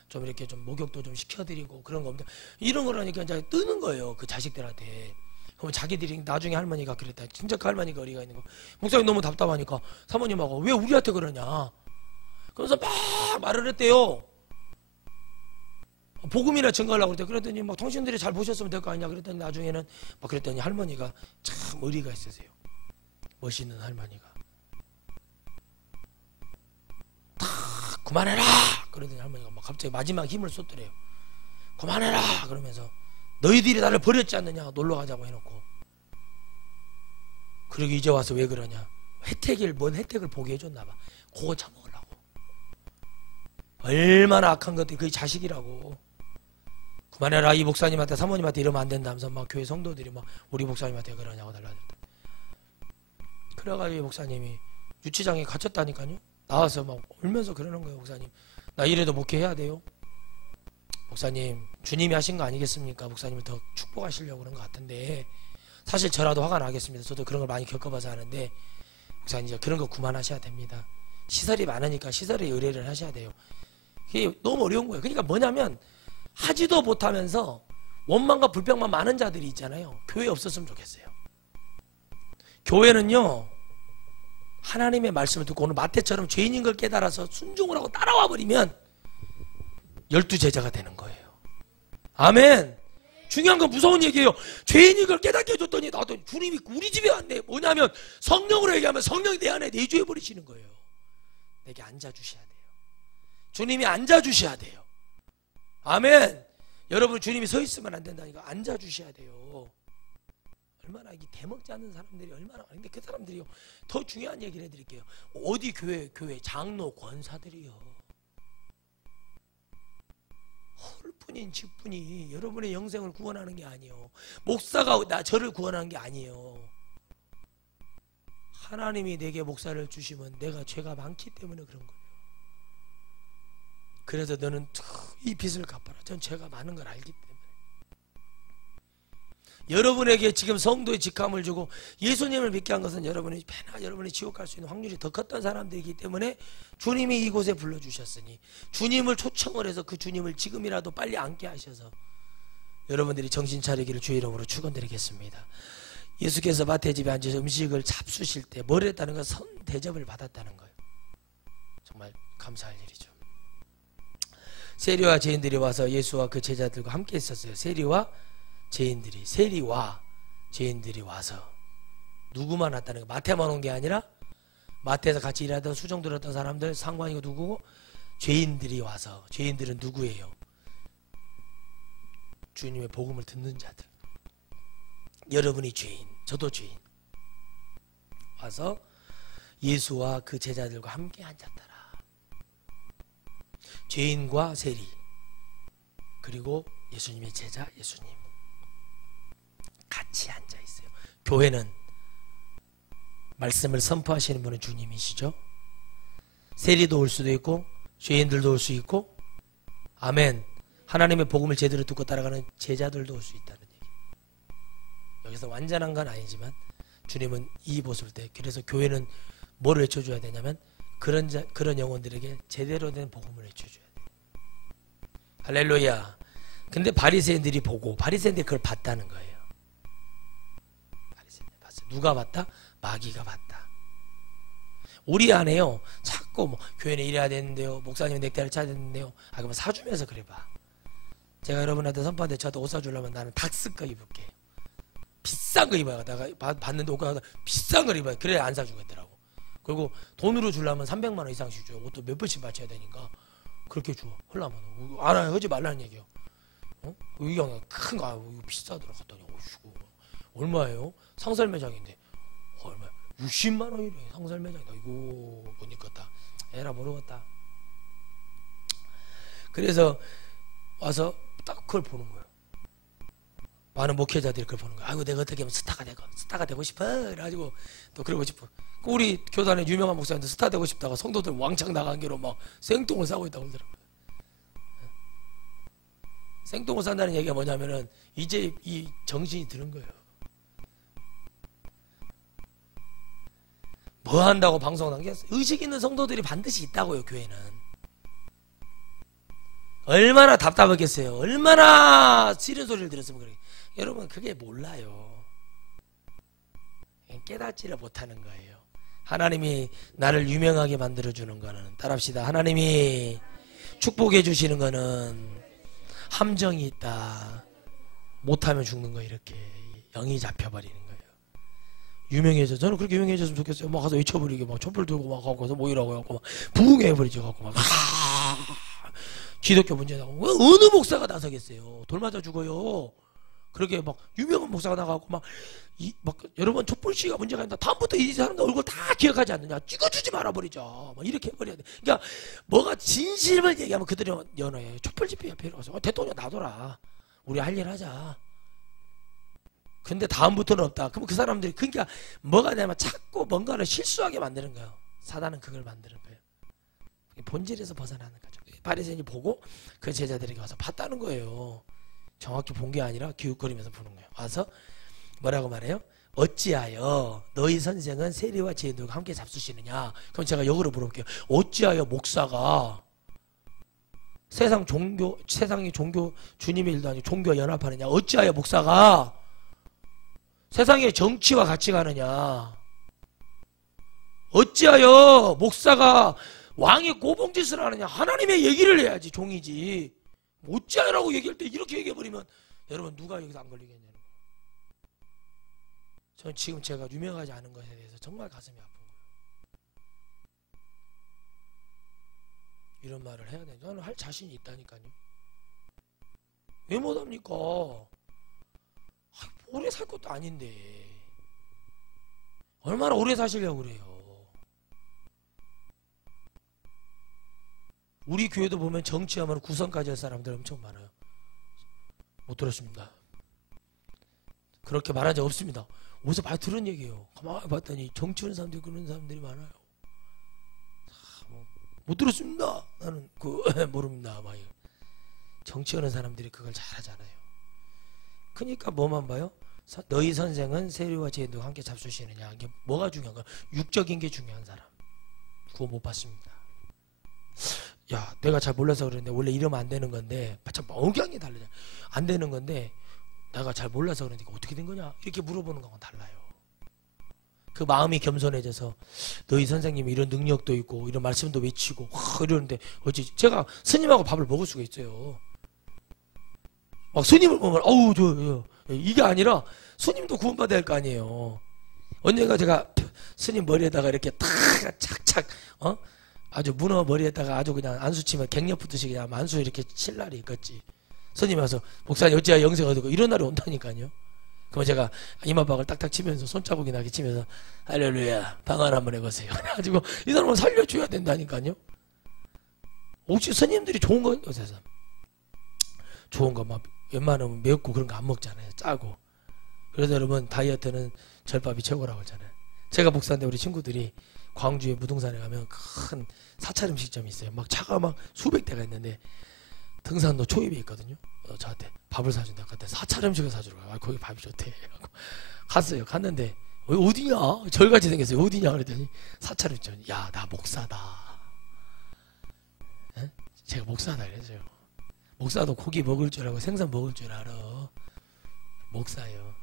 좀 이렇게 좀 목욕도 좀 시켜드리고 그런 겁니다. 이런 거라니까 이제 뜨는 거예요, 그 자식들한테. 그럼 자기들이 나중에 할머니가 그랬다. 진짜 그 할머니가 어리가 있는 거. 목사님 너무 답답하니까 사모님하고 왜 우리한테 그러냐. 그래서 막 말을 했대요. 복음이나 증거하려고 그랬대. 그랬더니 막 당신들이 잘 보셨으면 될 거 아니냐. 그랬더니 나중에는 막 그랬더니 할머니가 참 의리가 있으세요. 멋있는 할머니가. 다 그만해라. 그러더니 할머니가 막 갑자기 마지막 힘을 쏟더래요. 그만해라. 그러면서 너희들이 나를 버렸지 않느냐. 놀러 가자고 해놓고. 그리고 이제 와서 왜 그러냐. 뭔 혜택을 보게 해줬나 봐. 그거 처먹으려고. 얼마나 악한 것들이 그 자식이라고. 그만해라. 이 목사님한테 사모님한테 이러면 안 된다면서 막 교회 성도들이 막 우리 목사님한테 그러냐고 달라들다. 그래가지고 목사님이 유치장에 갇혔다니까요. 나와서 막 울면서 그러는 거예요. 목사님 나 이래도 목회해야 돼요. 목사님 주님이 하신 거 아니겠습니까? 목사님을 더 축복하시려고 그런 것 같은데 사실 저라도 화가 나겠습니다. 저도 그런 걸 많이 겪어봐서 하는데 목사님 이제 그런 거 그만하셔야 됩니다. 시설이 많으니까 시설에 의뢰를 하셔야 돼요. 그게 너무 어려운 거예요. 그러니까 뭐냐면 하지도 못하면서 원망과 불평만 많은 자들이 있잖아요. 교회 없었으면 좋겠어요. 교회는요 하나님의 말씀을 듣고 오늘 마태처럼 죄인인 걸 깨달아서 순종을 하고 따라와 버리면 12제자가 되는 거예요. 아멘. 중요한 건 무서운 얘기예요. 죄인인 걸 깨닫게 해줬더니 나도 주님이 우리 집에 왔네. 뭐냐면 성령으로 얘기하면 성령이 내 안에 내주해 버리시는 거예요. 내게 앉아주셔야 돼요. 주님이 앉아주셔야 돼요. 아멘. 여러분 주님이 서 있으면 안 된다니까. 앉아주셔야 돼요. 얼마나 이 대먹지 않는 사람들이 얼마나. 근데 그 사람들이요 더 중요한 얘기를 해드릴게요. 어디 교회 장로 권사들이요 헐뿐인 직분이 여러분의 영생을 구원하는 게 아니에요. 목사가 저를 구원하는 게 아니에요. 하나님이 내게 목사를 주시면 내가 죄가 많기 때문에 그런 거예요. 그래서 너는 이 빚을 갚아라. 전 죄가 많은 걸 알기 때문에. 여러분에게 지금 성도의 직함을 주고 예수님을 믿게 한 것은 여러분이 지옥 갈 수 있는 확률이 더 컸던 사람들이기 때문에 주님이 이곳에 불러주셨으니 주님을 초청을 해서 그 주님을 지금이라도 빨리 앉게 하셔서 여러분들이 정신 차리기를 주의 이름으로 축원드리겠습니다. 예수께서 마태집에 앉아서 음식을 잡수실 때 뭘 했다는 건 선 대접을 받았다는 거예요. 정말 감사할 일이죠. 세리와 죄인들이 와서 예수와 그 제자들과 함께 있었어요. 세리와 죄인들이 와서 누구만 왔다는 거. 마태만 온 게 아니라 마태에서 같이 일하던 수종 들었던 사람들 상관이고 누구고 죄인들이 와서. 죄인들은 누구예요? 주님의 복음을 듣는 자들. 여러분이 죄인, 저도 죄인. 와서 예수와 그 제자들과 함께 앉았더라. 죄인과 세리 그리고 예수님의 제자 예수님 같이 앉아 있어요. 교회는 말씀을 선포하시는 분은 주님이시죠. 세리도 올 수도 있고 죄인들도 올 수 있고 아멘. 하나님의 복음을 제대로 듣고 따라가는 제자들도 올 수 있다는 얘기. 여기서 완전한 건 아니지만 주님은 이 모습을 때 그래서 교회는 뭘 외쳐줘야 되냐면 그런 영혼들에게 제대로 된 복음을 외쳐줘야 돼요. 할렐루야. 근데 바리새인들이 보고 바리새인들이 그걸 봤다는 거예요. 바리새인들이 봤어요. 누가 봤다? 마귀가 봤다. 우리 안에요 자꾸 뭐 교회는 이래야 되는데요, 목사님은 넥타이를 차야 되는데요. 그러면 사주면서 그래봐. 제가 여러분한테 선포한테 저한테 옷 사주려면 나는 닥스 거 입을게. 비싼 거 입어야. 내가 봤는데 옷가 비싼 걸 입어야. 그래야 안 사주겠더라고. 그리고 돈으로 주려면 300만 원 이상씩 줘요. 옷도 몇 번씩 맞춰야 되니까 그렇게 줘. 헐라면 안 하지 말라는 얘기예요. 이게 큰 거 이거 비싸더라 갔더니 오시고 얼마예요? 상설 매장인데 얼마? 60만 원이래. 상설 매장이다. 이거 못 입겠다. 에라 모르겠다. 그래서 와서 딱 그걸 보는 거예요. 많은 목회자들이 그걸 보는 거야. 아이고 내가 어떻게 하면 스타가 되고 싶어. 그래가지고 또 그러고 싶어. 우리 교단에 유명한 목사님들 스타 되고 싶다가 성도들 왕창 나간 게로 막 생똥을 싸고 있다고 그러더라고요. 생똥을 싼다는 얘기가 뭐냐면은 이제 이 정신이 드는 거예요. 뭐 한다고 방송을 한 게 의식 있는 성도들이 반드시 있다고요. 교회는 얼마나 답답하겠어요. 얼마나 싫은 소리를 들었으면 그래. 여러분 그게 몰라요. 깨닫지를 못하는 거예요. 하나님이 나를 유명하게 만들어주는 거는, 따라합시다, 하나님이 축복해 주시는 거는 함정이 있다. 못하면 죽는 거. 이렇게 영이 잡혀버리는 거예요. 유명해져. 저는 그렇게 유명해졌으면 좋겠어요. 막 가서 외쳐버리게 막 촛불 들고 막 가서 모이라고 해갖고 막 부흥해버리지 갖고 막 기독교 문제라고. 어느 목사가 나서겠어요. 돌 맞아 죽어요. 그렇게 막 유명한 목사가 나가고 막 여러분 촛불 시위가 문제가 있다. 다음부터 이 사람들 얼굴 다 기억하지 않느냐. 찍어주지 말아버리자. 막 이렇게 해버려야 돼. 그러니까 뭐가 진실을 얘기하면 그들이 연어예요. 촛불 집회 옆에 가서 대통령 놔둬라. 우리 할 일 하자. 근데 다음부터는 없다. 그럼 그 사람들이 그러니까 뭐가 되냐면 자꾸 뭔가를 실수하게 만드는 거예요. 사단은 그걸 만드는 거예요. 본질에서 벗어나는 거죠. 바리새인이 보고 그 제자들에게 와서 봤다는 거예요. 정확히 본 게 아니라 기웃거리면서 보는 거예요. 와서 뭐라고 말해요? 어찌하여 너희 선생은 세리와 제도가 함께 잡수시느냐? 그럼 제가 역으로 물어볼게요. 어찌하여 목사가 세상의 종교 주님의 일도 아니고 종교 연합하느냐? 어찌하여 목사가 세상의 정치와 같이 가느냐? 어찌하여 목사가 왕의 고봉짓을 하느냐? 하나님의 얘기를 해야지 종이지. 어찌하라고 얘기할 때 이렇게 얘기해버리면 여러분 누가 여기서 안 걸리겠냐는 거예요. 저는 지금 제가 유명하지 않은 것에 대해서 정말 가슴이 아픈 거예요. 이런 말을 해야 돼. 저는 할 자신이 있다니까요. 왜 못합니까? 오래 살 것도 아닌데 얼마나 오래 사시려고 그래요. 우리 교회도 보면 정치하면 구성까지 할 사람들 엄청 많아요. 못 들었습니다. 그렇게 말한 적 없습니다. 어디서 많이 들은 얘기예요. 가만히 봤더니 정치하는 사람들이 그런 사람들이 많아요. 못 들었습니다. 나는 모릅니다. 막 정치하는 사람들이 그걸 잘하잖아요. 그러니까 뭐만 봐요? 너희 선생은 세리와 제도가 함께 잡수시느냐. 이게 뭐가 중요한가? 육적인 게 중요한 사람. 그거 못 봤습니다. 야, 내가 잘 몰라서 그러는데 원래 이러면 안 되는 건데 참 억양이 다르잖아. 안 되는 건데 내가 잘 몰라서 그러니까 어떻게 된 거냐? 이렇게 물어보는 거하고는 달라요. 그 마음이 겸손해져서 너희 선생님이 이런 능력도 있고 이런 말씀도 외치고 이러는데 어찌 제가 스님하고 밥을 먹을 수가 있어요. 막 스님을 보면 어우 이게 아니라 스님도 구원받아야 할 거 아니에요. 언젠가 제가 스님 머리에다가 이렇게 탁 착착 아주 문어 머리에다가 아주 그냥 안수 치면 갱년 붙듯이 그냥 안수 이렇게 칠 날이 있겠지. 스님이 와서 목사님 어찌하여 영생 얻고 이런 날이 온다니까요. 그럼 제가 이마박을 딱딱 치면서 손자국이 나게 치면서 할렐루야 방언 한번 해보세요. 그래가지고 이 사람을 살려줘야 된다니까요. 혹시 스님들이 좋은 거 요새서 좋은 거 막 웬만하면 맵고 그런 거 안 먹잖아요. 짜고. 그래서 여러분 다이어트는 절밥이 최고라고 하잖아요. 제가 목사인데 우리 친구들이 광주에 무등산에 가면 큰 사찰 음식점이 있어요. 막 차가 막 수백 대가 있는데 등산로 초입에 있거든요. 저한테 밥을 사준다. 그때 사찰 음식을 사주러 가요. 거기 밥이 좋대. 갔어요. 갔는데 어디냐? 절같이 생겼어요. 어디냐? 그랬더니 사찰 음식점. 야, 나 목사다. 에? 제가 목사다 그랬어요. 목사도 고기 먹을 줄 알고 생선 먹을 줄 알아. 목사예요.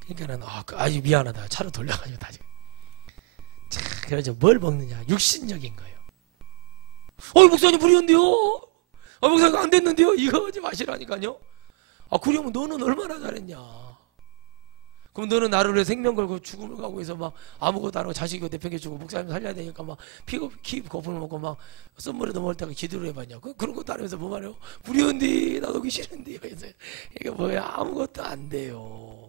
그러니까 나는 아주 미안하다. 차로 돌려가지고 다시. 자, 그래서 뭘 먹느냐? 육신적인 거예요. 목사님 불이었는데요? 목사님 안 됐는데요? 이거 하지 마시라니까요. 그러면 너는 얼마나 잘했냐? 그럼 너는 나를 위해 생명 걸고 죽음을 가고 해서 막 아무것도 안 하고 자식이 내팽개주고 목사님 살려야 되니까 막 키 거품을 먹고 막 선물에도 먹을 때가 기도를 해봤냐? 그런 것도 안 하면서 뭐 말해요? 불이었는데 나도 그 싫은데요. 이게 뭐야? 아무것도 안 돼요.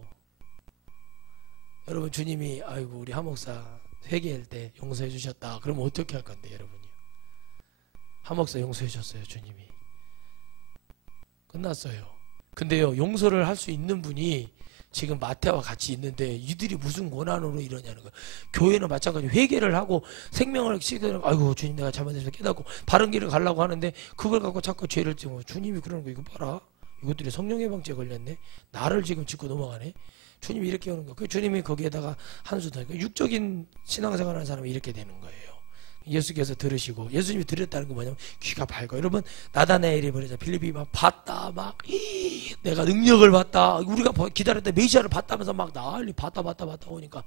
여러분 주님이 아이고 우리 하목사 회개할 때 용서해 주셨다. 그러면 어떻게 할 건데 여러분이? 하목사 용서해 주셨어요 주님이. 끝났어요. 근데요, 용서를 할 수 있는 분이 지금 마태와 같이 있는데 이들이 무슨 고난으로 이러냐는 거예요. 교회는 마찬가지 회개를 하고 생명을 씻으려고 아이고 주님 내가 잘못해서 깨닫고 바른 길을 가려고 하는데 그걸 갖고 자꾸 죄를 지고 주님이 그러는 거 이거 봐라. 이것들이 성령의 방치에 걸렸네. 나를 지금 짚고 넘어가네. 주님이 이렇게 오는 거. 그 주님이 거기에다가 한수 더. 육적인 신앙생활하는 사람이 이렇게 되는 거예요. 예수께서 들으시고 예수님이 들었다는 거 뭐냐면 귀가 밝아. 여러분 나다나엘이 말이죠. 필리핀이 막 봤다 막 내가 능력을 봤다. 우리가 기다렸다 메시아를 봤다면서 막 난리 봤다 오니까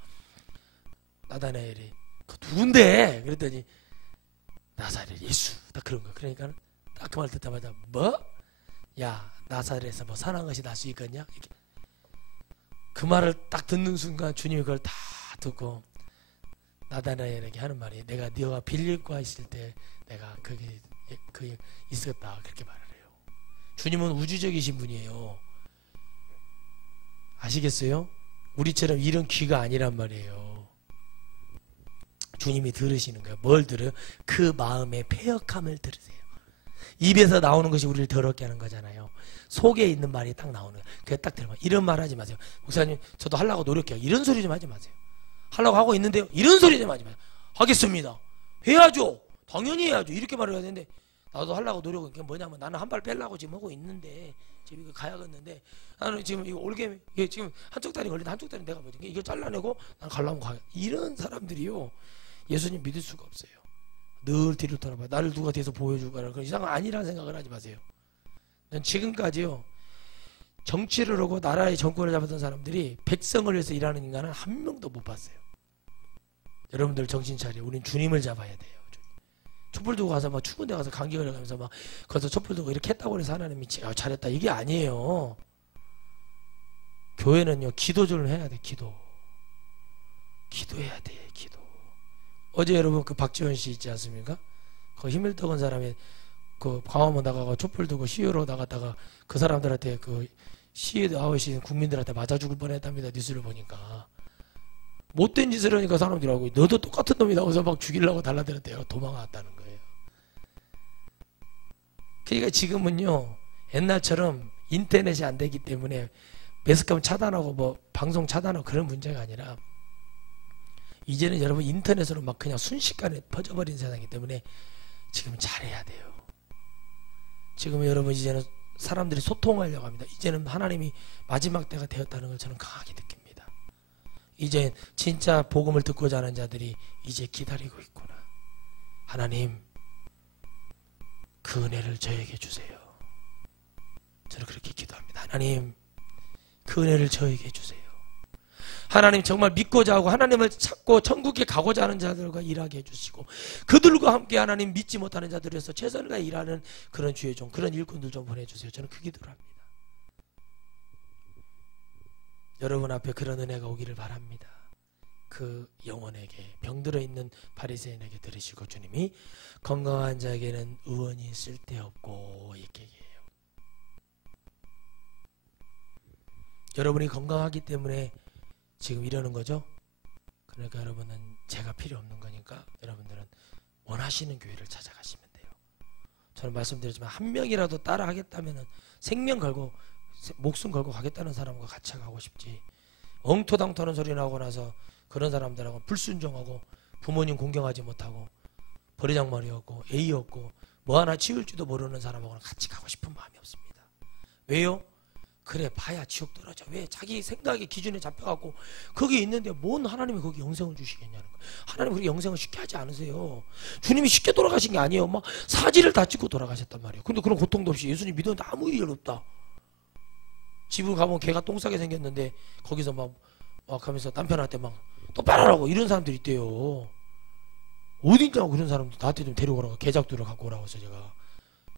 나다나엘이 그 누군데? 그랬더니 나사렛 예수 딱 그런 거. 그러니까 딱 그 말 듣자마자 뭐? 야 나사렛에서 뭐 선한 것이 날 수 있겠냐? 이렇게. 그 말을 딱 듣는 순간 주님이 그걸 다 듣고 나다나엘에게 하는 말이 내가 네가 빌립과 있을 때 내가 거기 있었다 그렇게 말을 해요. 주님은 우주적이신 분이에요. 아시겠어요? 우리처럼 이런 귀가 아니란 말이에요. 주님이 들으시는 거예요. 뭘 들어요? 그 마음의 패역함을 들으세요. 입에서 나오는 것이 우리를 더럽게 하는 거잖아요. 속에 있는 말이 딱 나오는 거예요. 그게 딱 들으면 이런 말 하지 마세요. 목사님 저도 하려고 노력해요. 이런 소리 좀 하지 마세요. 하려고 하고 있는데요. 이런 소리 좀 하지 마세요. 하겠습니다. 해야죠. 당연히 해야죠. 이렇게 말을 해야 되는데 나도 하려고 노력은 그게 뭐냐면 나는 한 발 빼려고 지금 하고 있는데 지금 이거 가야겠는데 나는 지금 이거 올게 이게 지금 한쪽 다리 걸린다. 한쪽 다리 내가 뭐지? 이거 잘라내고 나는 가려면 가. 이런 사람들이요. 예수님 믿을 수가 없어요. 늘 뒤를 돌아봐. 나를 누가 뒤에서 보여줄 거라. 그런 이상은 아니라는 생각을 하지 마세요. 난 지금까지요. 정치를 하고 나라의 정권을 잡았던 사람들이 백성을 위해서 일하는 인간은 한 명도 못 봤어요. 여러분들 정신 차려. 우린 주님을 잡아야 돼요. 촛불 두고 가서 막 추운 데 가서 감기 걸려가면서 막 거기서 촛불 두고 이렇게 했다고 해서 하나님이 잘했다 이게 아니에요. 교회는요 기도를 해야 돼. 기도해야 돼. 기도. 어제 여러분 그 박지원 씨 있지 않습니까? 그 힘을 떠건 사람이 그 광화문 나가고 촛불 두고 시위로 나갔다가 그 사람들한테 그 시위 아웃이 국민들한테 맞아 죽을 뻔했답니다. 뉴스를 보니까 못된 짓을 하니까 사람들이 하고 너도 똑같은 놈이 나와서 막 죽이려고 달라들었대요. 도망갔다는 거예요. 그러니까 지금은요 옛날처럼 인터넷이 안 되기 때문에 매스컴 차단하고 뭐 방송 차단하고 그런 문제가 아니라 이제는 여러분 인터넷으로 막 그냥 순식간에 퍼져버린 세상이기 때문에 지금 잘해야 돼요. 지금 여러분 이제는 사람들이 소통하려고 합니다. 이제는 하나님이 마지막 때가 되었다는 걸 저는 강하게 느낍니다. 이제 진짜 복음을 듣고자 하는 자들이 이제 기다리고 있구나. 하나님 그 은혜를 저에게 주세요. 저는 그렇게 기도합니다. 하나님 그 은혜를 저에게 주세요. 하나님 정말 믿고자 하고 하나님을 찾고 천국에 가고자 하는 자들과 일하게 해주시고 그들과 함께 하나님 믿지 못하는 자들에서 최선을 다해 일하는 그런 주의 종 그런 일꾼들 좀 보내주세요. 저는 그 기도를 합니다. 여러분 앞에 그런 은혜가 오기를 바랍니다. 그 영혼에게 병들어 있는 바리새인에게 들으시고 주님이 건강한 자에게는 의원이 쓸데없고 이렇게 얘기해요. 여러분이 건강하기 때문에 지금 이러는 거죠. 그러니까 여러분은 제가 필요 없는 거니까 여러분들은 원하시는 교회를 찾아가시면 돼요. 저는 말씀드렸지만 한 명이라도 따라 하겠다면 생명 걸고 목숨 걸고 가겠다는 사람과 같이 가고 싶지. 엉토당토하는 소리 나오고 나서 그런 사람들하고 불순종하고 부모님 공경하지 못하고 버리장머리였고 A였고 뭐 하나 치울지도 모르는 사람하고는 같이 가고 싶은 마음이 없습니다. 왜요? 그래 봐야 지옥 떨어져. 왜? 자기 생각의 기준에 잡혀갖고 거기 있는데 뭔 하나님이 거기 영생을 주시겠냐는 거예요. 하나님 그렇게 영생을 쉽게 하지 않으세요. 주님이 쉽게 돌아가신 게 아니에요. 막 사지를 다 찍고 돌아가셨단 말이에요. 근데 그런 고통도 없이 예수님 믿었는데 아무 일 없다. 집을 가면 개가 똥 싸게 생겼는데 거기서 막 하면서 남편한테 막 똑바로 하라고 이런 사람들이 있대요. 어딘가고 그런 사람들 나한테 좀 데려오라고 개작두를 갖고 오라고 해서 제가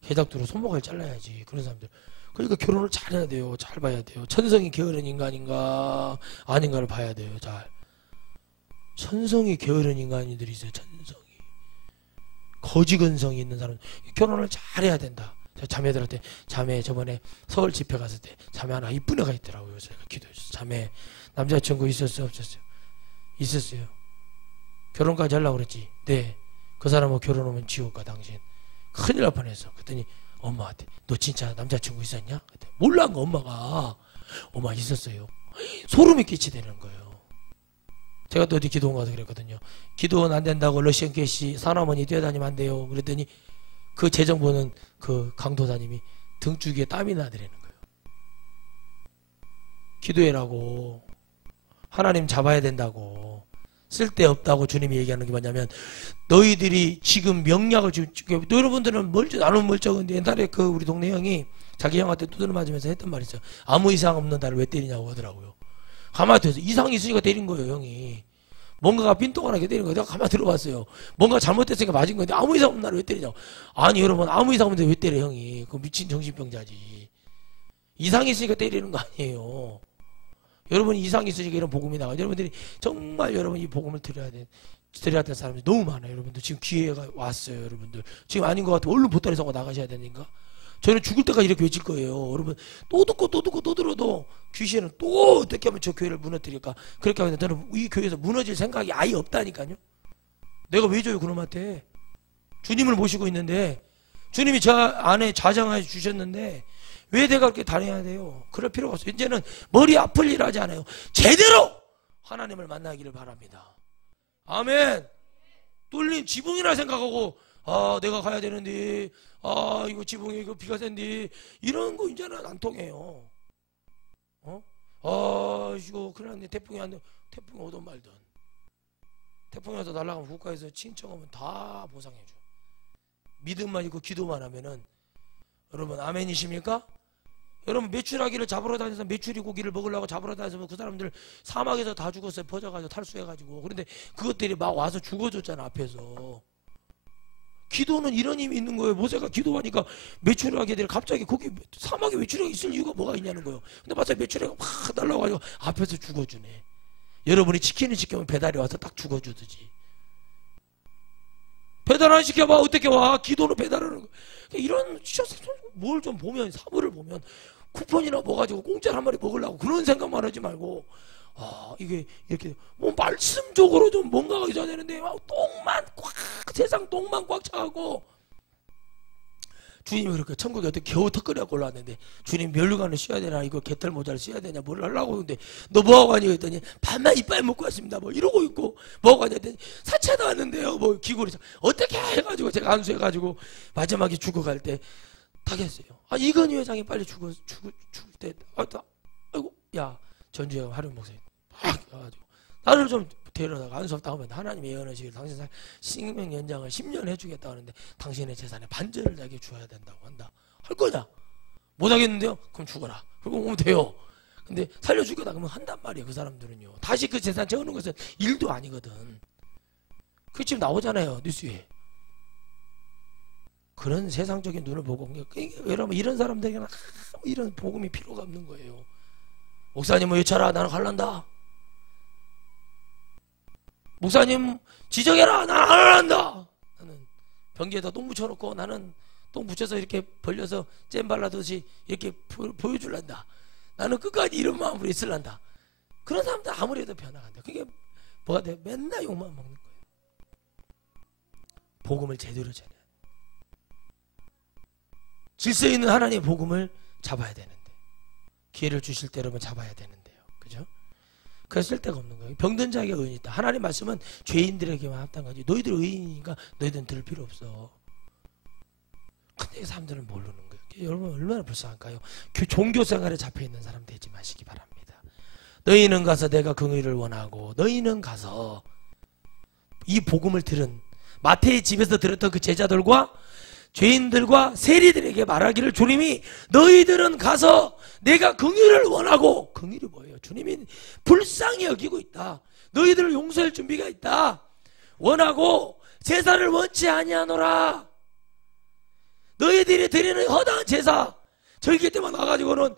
개작두로 손목을 잘라야지. 그런 사람들. 그러니까 결혼을 잘해야 돼요. 잘 봐야 돼요. 천성이 게으른 인간인가 아닌가를 봐야 돼요. 잘. 천성이 게으른 인간들이 있어요. 천성이. 거지근성이 있는 사람. 결혼을 잘해야 된다. 자매들한테 자매 저번에 서울 집회 갔을 때 자매 하나 이쁜 애가 있더라고요. 제가 기도했어요. 자매 남자친구 있었어요? 없었어요? 있었어요. 결혼까지 하려고 그랬지. 네. 그 사람하고 결혼하면 지옥 가 당신. 큰일 날 뻔했어. 그랬더니 엄마한테 너 진짜 남자친구 있었냐? 몰라. 그 엄마가 엄마 있었어요. 소름이 끼치되는 거예요. 제가 또 어디 기도원 가서 그랬거든요. 기도원 안 된다고 러시안 게시 사나머니 뛰어다니면 안 돼요. 그랬더니 그 재정 보는 그 강도사님이 등줄기에 땀이 나더라는 거예요. 기도해라고, 하나님 잡아야 된다고, 쓸데없다고 주님이 얘기하는 게 뭐냐면, 너희들이 지금 명약을 지금 여러분들은 나는 멀쩡한데, 옛날에 그 우리 동네 형이 자기 형한테 두드려 맞으면서 했던 말이 있어요. 아무 이상 없는 나를 왜 때리냐고 하더라고요. 가만히 들어서 이상이 있으니까 때린 거예요. 형이 뭔가가 빈통하게 때린 거예요. 내가 가만히 들어봤어요. 뭔가 잘못됐으니까 맞은 건데 아무 이상 없는 나를 왜 때리냐고. 아니 여러분, 아무 이상 없는데 왜 때려 형이. 그 미친 정신병자지. 이상이 있으니까 때리는 거 아니에요. 여러분이 이상이 있으니까 이런 복음이 나가요. 여러분들이 정말 여러분 이 복음을 드려야 될 사람들이 너무 많아요. 여러분들 지금 기회가 왔어요. 여러분들 지금 아닌 것 같아요. 얼른 보따리 사고 나가셔야 되니까. 저는 죽을 때까지 이렇게 외칠 거예요. 여러분 또 듣고 또 듣고 또 들어도 귀신은 또 어떻게 하면 저 교회를 무너뜨릴까. 그렇게 하면 저는 이 교회에서 무너질 생각이 아예 없다니까요. 내가 왜 줘요 그놈한테. 주님을 모시고 있는데, 주님이 저 안에 자장해 주셨는데 왜 내가 그렇게 다녀야 돼요. 그럴 필요가 없어요. 이제는 머리 아플 일 하지 않아요. 제대로 하나님을 만나기를 바랍니다. 아멘. 뚫린 지붕이라 생각하고 아 내가 가야 되는데, 아 이거 지붕에 이거 비가 센데, 이런 거 이제는 안 통해요. 아 이거 큰일 났네. 태풍이 오든 말든. 태풍이 와서 날아가면 국가에서 친척하면 다 보상해줘. 믿음만 있고 기도만 하면은. 여러분 아멘이십니까? 여러분 메추라기를 잡으러 다녀서 메추리 고기를 먹으려고 잡으러 다녀서 그 사람들 사막에서 다 죽었어요. 퍼져가지고 탈수해가지고. 그런데 그것들이 막 와서 죽어줬잖아 앞에서. 기도는 이런 힘이 있는 거예요. 모세가 기도하니까 메추라기들이 갑자기 거기 사막에 메추라기 있을 이유가 뭐가 있냐는 거예요. 근데 맞아, 메추라기가 막 날라와가지고 앞에서 죽어주네. 여러분이 치킨을 시키면 배달이 와서 딱 죽어주듯이. 배달 안 시켜봐 어떻게 와. 기도는 배달하는 거. 이런 뭘 좀 보면, 사물을 보면 쿠폰이나 뭐 가지고 공짜로 한 마리 먹으려고 그런 생각만 하지 말고, 아 이게 이렇게 뭐 말씀적으로 좀 뭔가가 있어야 되는데 막 똥만 꽉, 세상 똥만 꽉 차고. 주님이 그렇게 천국에 어떻게 겨우 턱걸이하고 올라왔는데, 주님 면류관을 씌워야 되나, 이거 개털 모자를 씌워야 되냐, 뭘 하려고 하는데, 너 뭐하고 가니 했더니 반만 이빨 먹고 왔습니다 뭐 이러고 있고, 뭐하고 가니 했더니 사채도 왔는데요 뭐 기구를 어떻게 해가지고 제가 안수해가지고 마지막에 죽어갈 때 타겠어요. 아 이건희 회장이 빨리 죽을 때 아이고 야 전주에 하룡 목사님 막 와가지고 나를 좀 데려다가 안수하다 하면 하나님의 예언하시길 당신 생명 연장을 10년 해주겠다 하는데 당신의 재산의 반절을 나에게 줘야 된다고 한다. 할 거냐? 못 하겠는데요? 그럼 죽어라. 그리고 오면 돼요. 근데 살려주겠다 그러면 한단 말이에요. 그 사람들은요. 다시 그 재산 채우는 것은 일도 아니거든. 그게 지금 나오잖아요 뉴스에. 그런 세상적인 눈을 보고, 여러분 이런 사람들에게는 이런 복음이 필요가 없는 거예요. 목사님은 외쳐라 나는 갈란다. 목사님 지정해라 나는 안 한다. 나는 변기에다 똥 묻혀놓고 나는 똥 묻혀서 이렇게 벌려서 잼 발라듯이 이렇게 보여줄란다. 나는 끝까지 이런 마음으로 있을란다. 그런 사람들 아무리 해도 변화간다. 그게 뭐가 돼? 맨날 욕만 먹는 거예요. 복음을 제대로 전해. 질서 있는 하나님의 복음을 잡아야 되는데, 기회를 주실 때 여러분 잡아야 되는데요. 그죠? 그래서 쓸데가 없는 거예요. 병든 자에게 의인이 있다. 하나님 말씀은 죄인들에게만 합당하지. 너희들 의인이니까 너희들은 들을 필요 없어. 근데 사람들은 모르는 거예요. 여러분 얼마나 불쌍할까요? 종교 생활에 잡혀있는 사람 되지 마시기 바랍니다. 너희는 가서 내가 긍의를 원하고, 너희는 가서 이 복음을 들은 마태의 집에서 들었던 그 제자들과 죄인들과 세리들에게 말하기를, 주님이 너희들은 가서 내가 긍휼을 원하고, 긍휼이 뭐예요? 주님이 불쌍히 여기고 있다. 너희들을 용서할 준비가 있다. 원하고 제사를 원치 아니하노라. 너희들이 드리는 허다한 제사, 절기 때만 와가지고는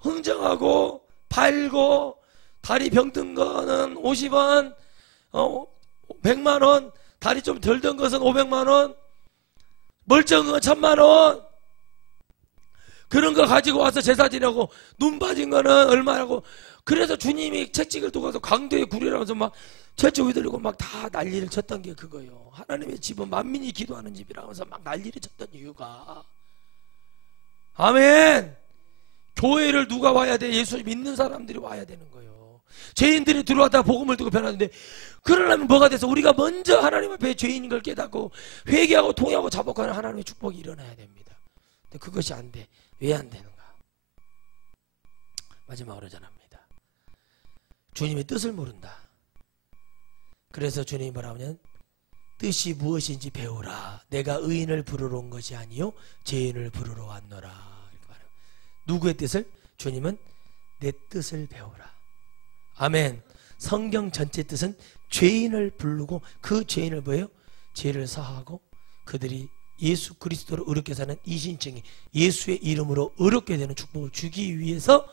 흥정하고 팔고, 다리 병든 거는 50원, 100만원, 다리 좀 덜 든 것은 500만원, 멀쩡한 건 1000만원, 그런 거 가지고 와서 제사 지내고, 눈 빠진 거는 얼마라고. 그래서 주님이 채찍을 두고서 강도의 굴이라면서 막 채찍 휘둘리고 막 다 난리를 쳤던 게 그거예요. 하나님의 집은 만민이 기도하는 집이라면서 막 난리를 쳤던 이유가, 아멘. 교회를 누가 와야 돼? 예수 믿는 사람들이 와야 되는 거예요. 죄인들이 들어왔다가 복음을 듣고 변하는데, 그러려면 뭐가 돼서 우리가 먼저 하나님 앞에 죄인인 걸 깨닫고 회개하고 통회하고 자복하는 하나님의 축복이 일어나야 됩니다. 근데 그것이 안 돼. 왜 안 되는가? 마지막으로 전합니다. 주님의 뜻을 모른다. 그래서 주님이 뭐라 하냐면 뜻이 무엇인지 배우라. 내가 의인을 부르러 온 것이 아니요 죄인을 부르러 왔노라. 누구의 뜻을? 주님은 내 뜻을 배우라. 아멘. 성경 전체 뜻은 죄인을 부르고 그 죄인을 뭐예요? 죄를 사하고 그들이 예수 그리스도로 의롭게 사는 이신청이 예수의 이름으로 의롭게 되는 축복을 주기 위해서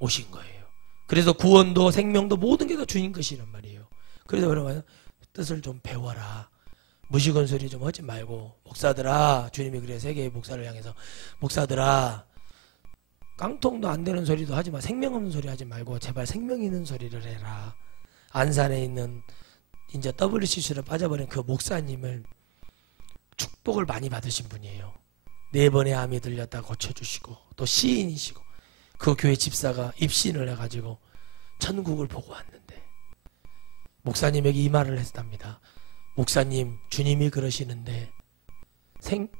오신 거예요. 그래서 구원도 생명도 모든 게 다 주님 것이란 말이에요. 그래서 뭐라고 뜻을 좀 배워라. 무시건 소리 좀 하지 말고, 목사들아, 주님이 그래 세계의 목사를 향해서 목사들아, 깡통도 안 되는 소리도 하지 마. 생명 없는 소리 하지 말고 제발 생명 있는 소리를 해라. 안산에 있는 이제 WCC로 빠져버린 그 목사님을 축복을 많이 받으신 분이에요. 4번의 암이 들렸다 고쳐주시고 또 시인이시고 그 교회 집사가 입신을 해가지고 천국을 보고 왔는데 목사님에게 이 말을 했답니다. 목사님, 주님이 그러시는데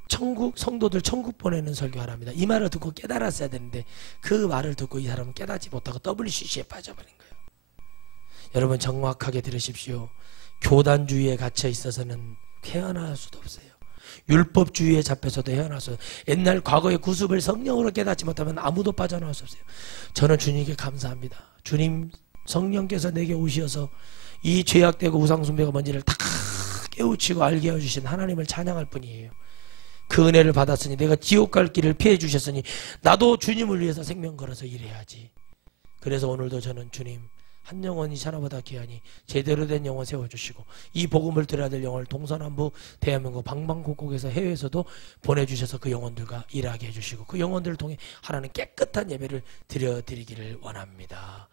천국 성도들 천국 보내는 설교하랍니다. 이 말을 듣고 깨달았어야 되는데 그 말을 듣고 이 사람은 깨닫지 못하고 WCC에 빠져버린 거예요. 여러분 정확하게 들으십시오. 교단주의에 갇혀 있어서는 헤어나올 수도 없어요. 율법주의에 잡혀서도 헤어나올 수 없어요. 옛날 과거의 구습을 성령으로 깨닫지 못하면 아무도 빠져나올 수 없어요. 저는 주님께 감사합니다. 주님 성령께서 내게 오셔서 이 죄악되고 우상숭배가 뭔지를 다 깨우치고 알게 해주신 하나님을 찬양할 뿐이에요. 그 은혜를 받았으니 내가 지옥 갈 길을 피해 주셨으니 나도 주님을 위해서 생명 걸어서 일해야지. 그래서 오늘도 저는 주님 한 영혼이 천하보다 귀하니 제대로 된 영혼 세워주시고 이 복음을 들어야 될 영혼을 동서남북 대한민국 방방곡곡에서 해외에서도 보내주셔서 그 영혼들과 일하게 해주시고 그 영혼들을 통해 하나님 깨끗한 예배를 드려드리기를 원합니다.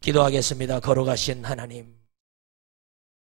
기도하겠습니다. 걸어가신 하나님,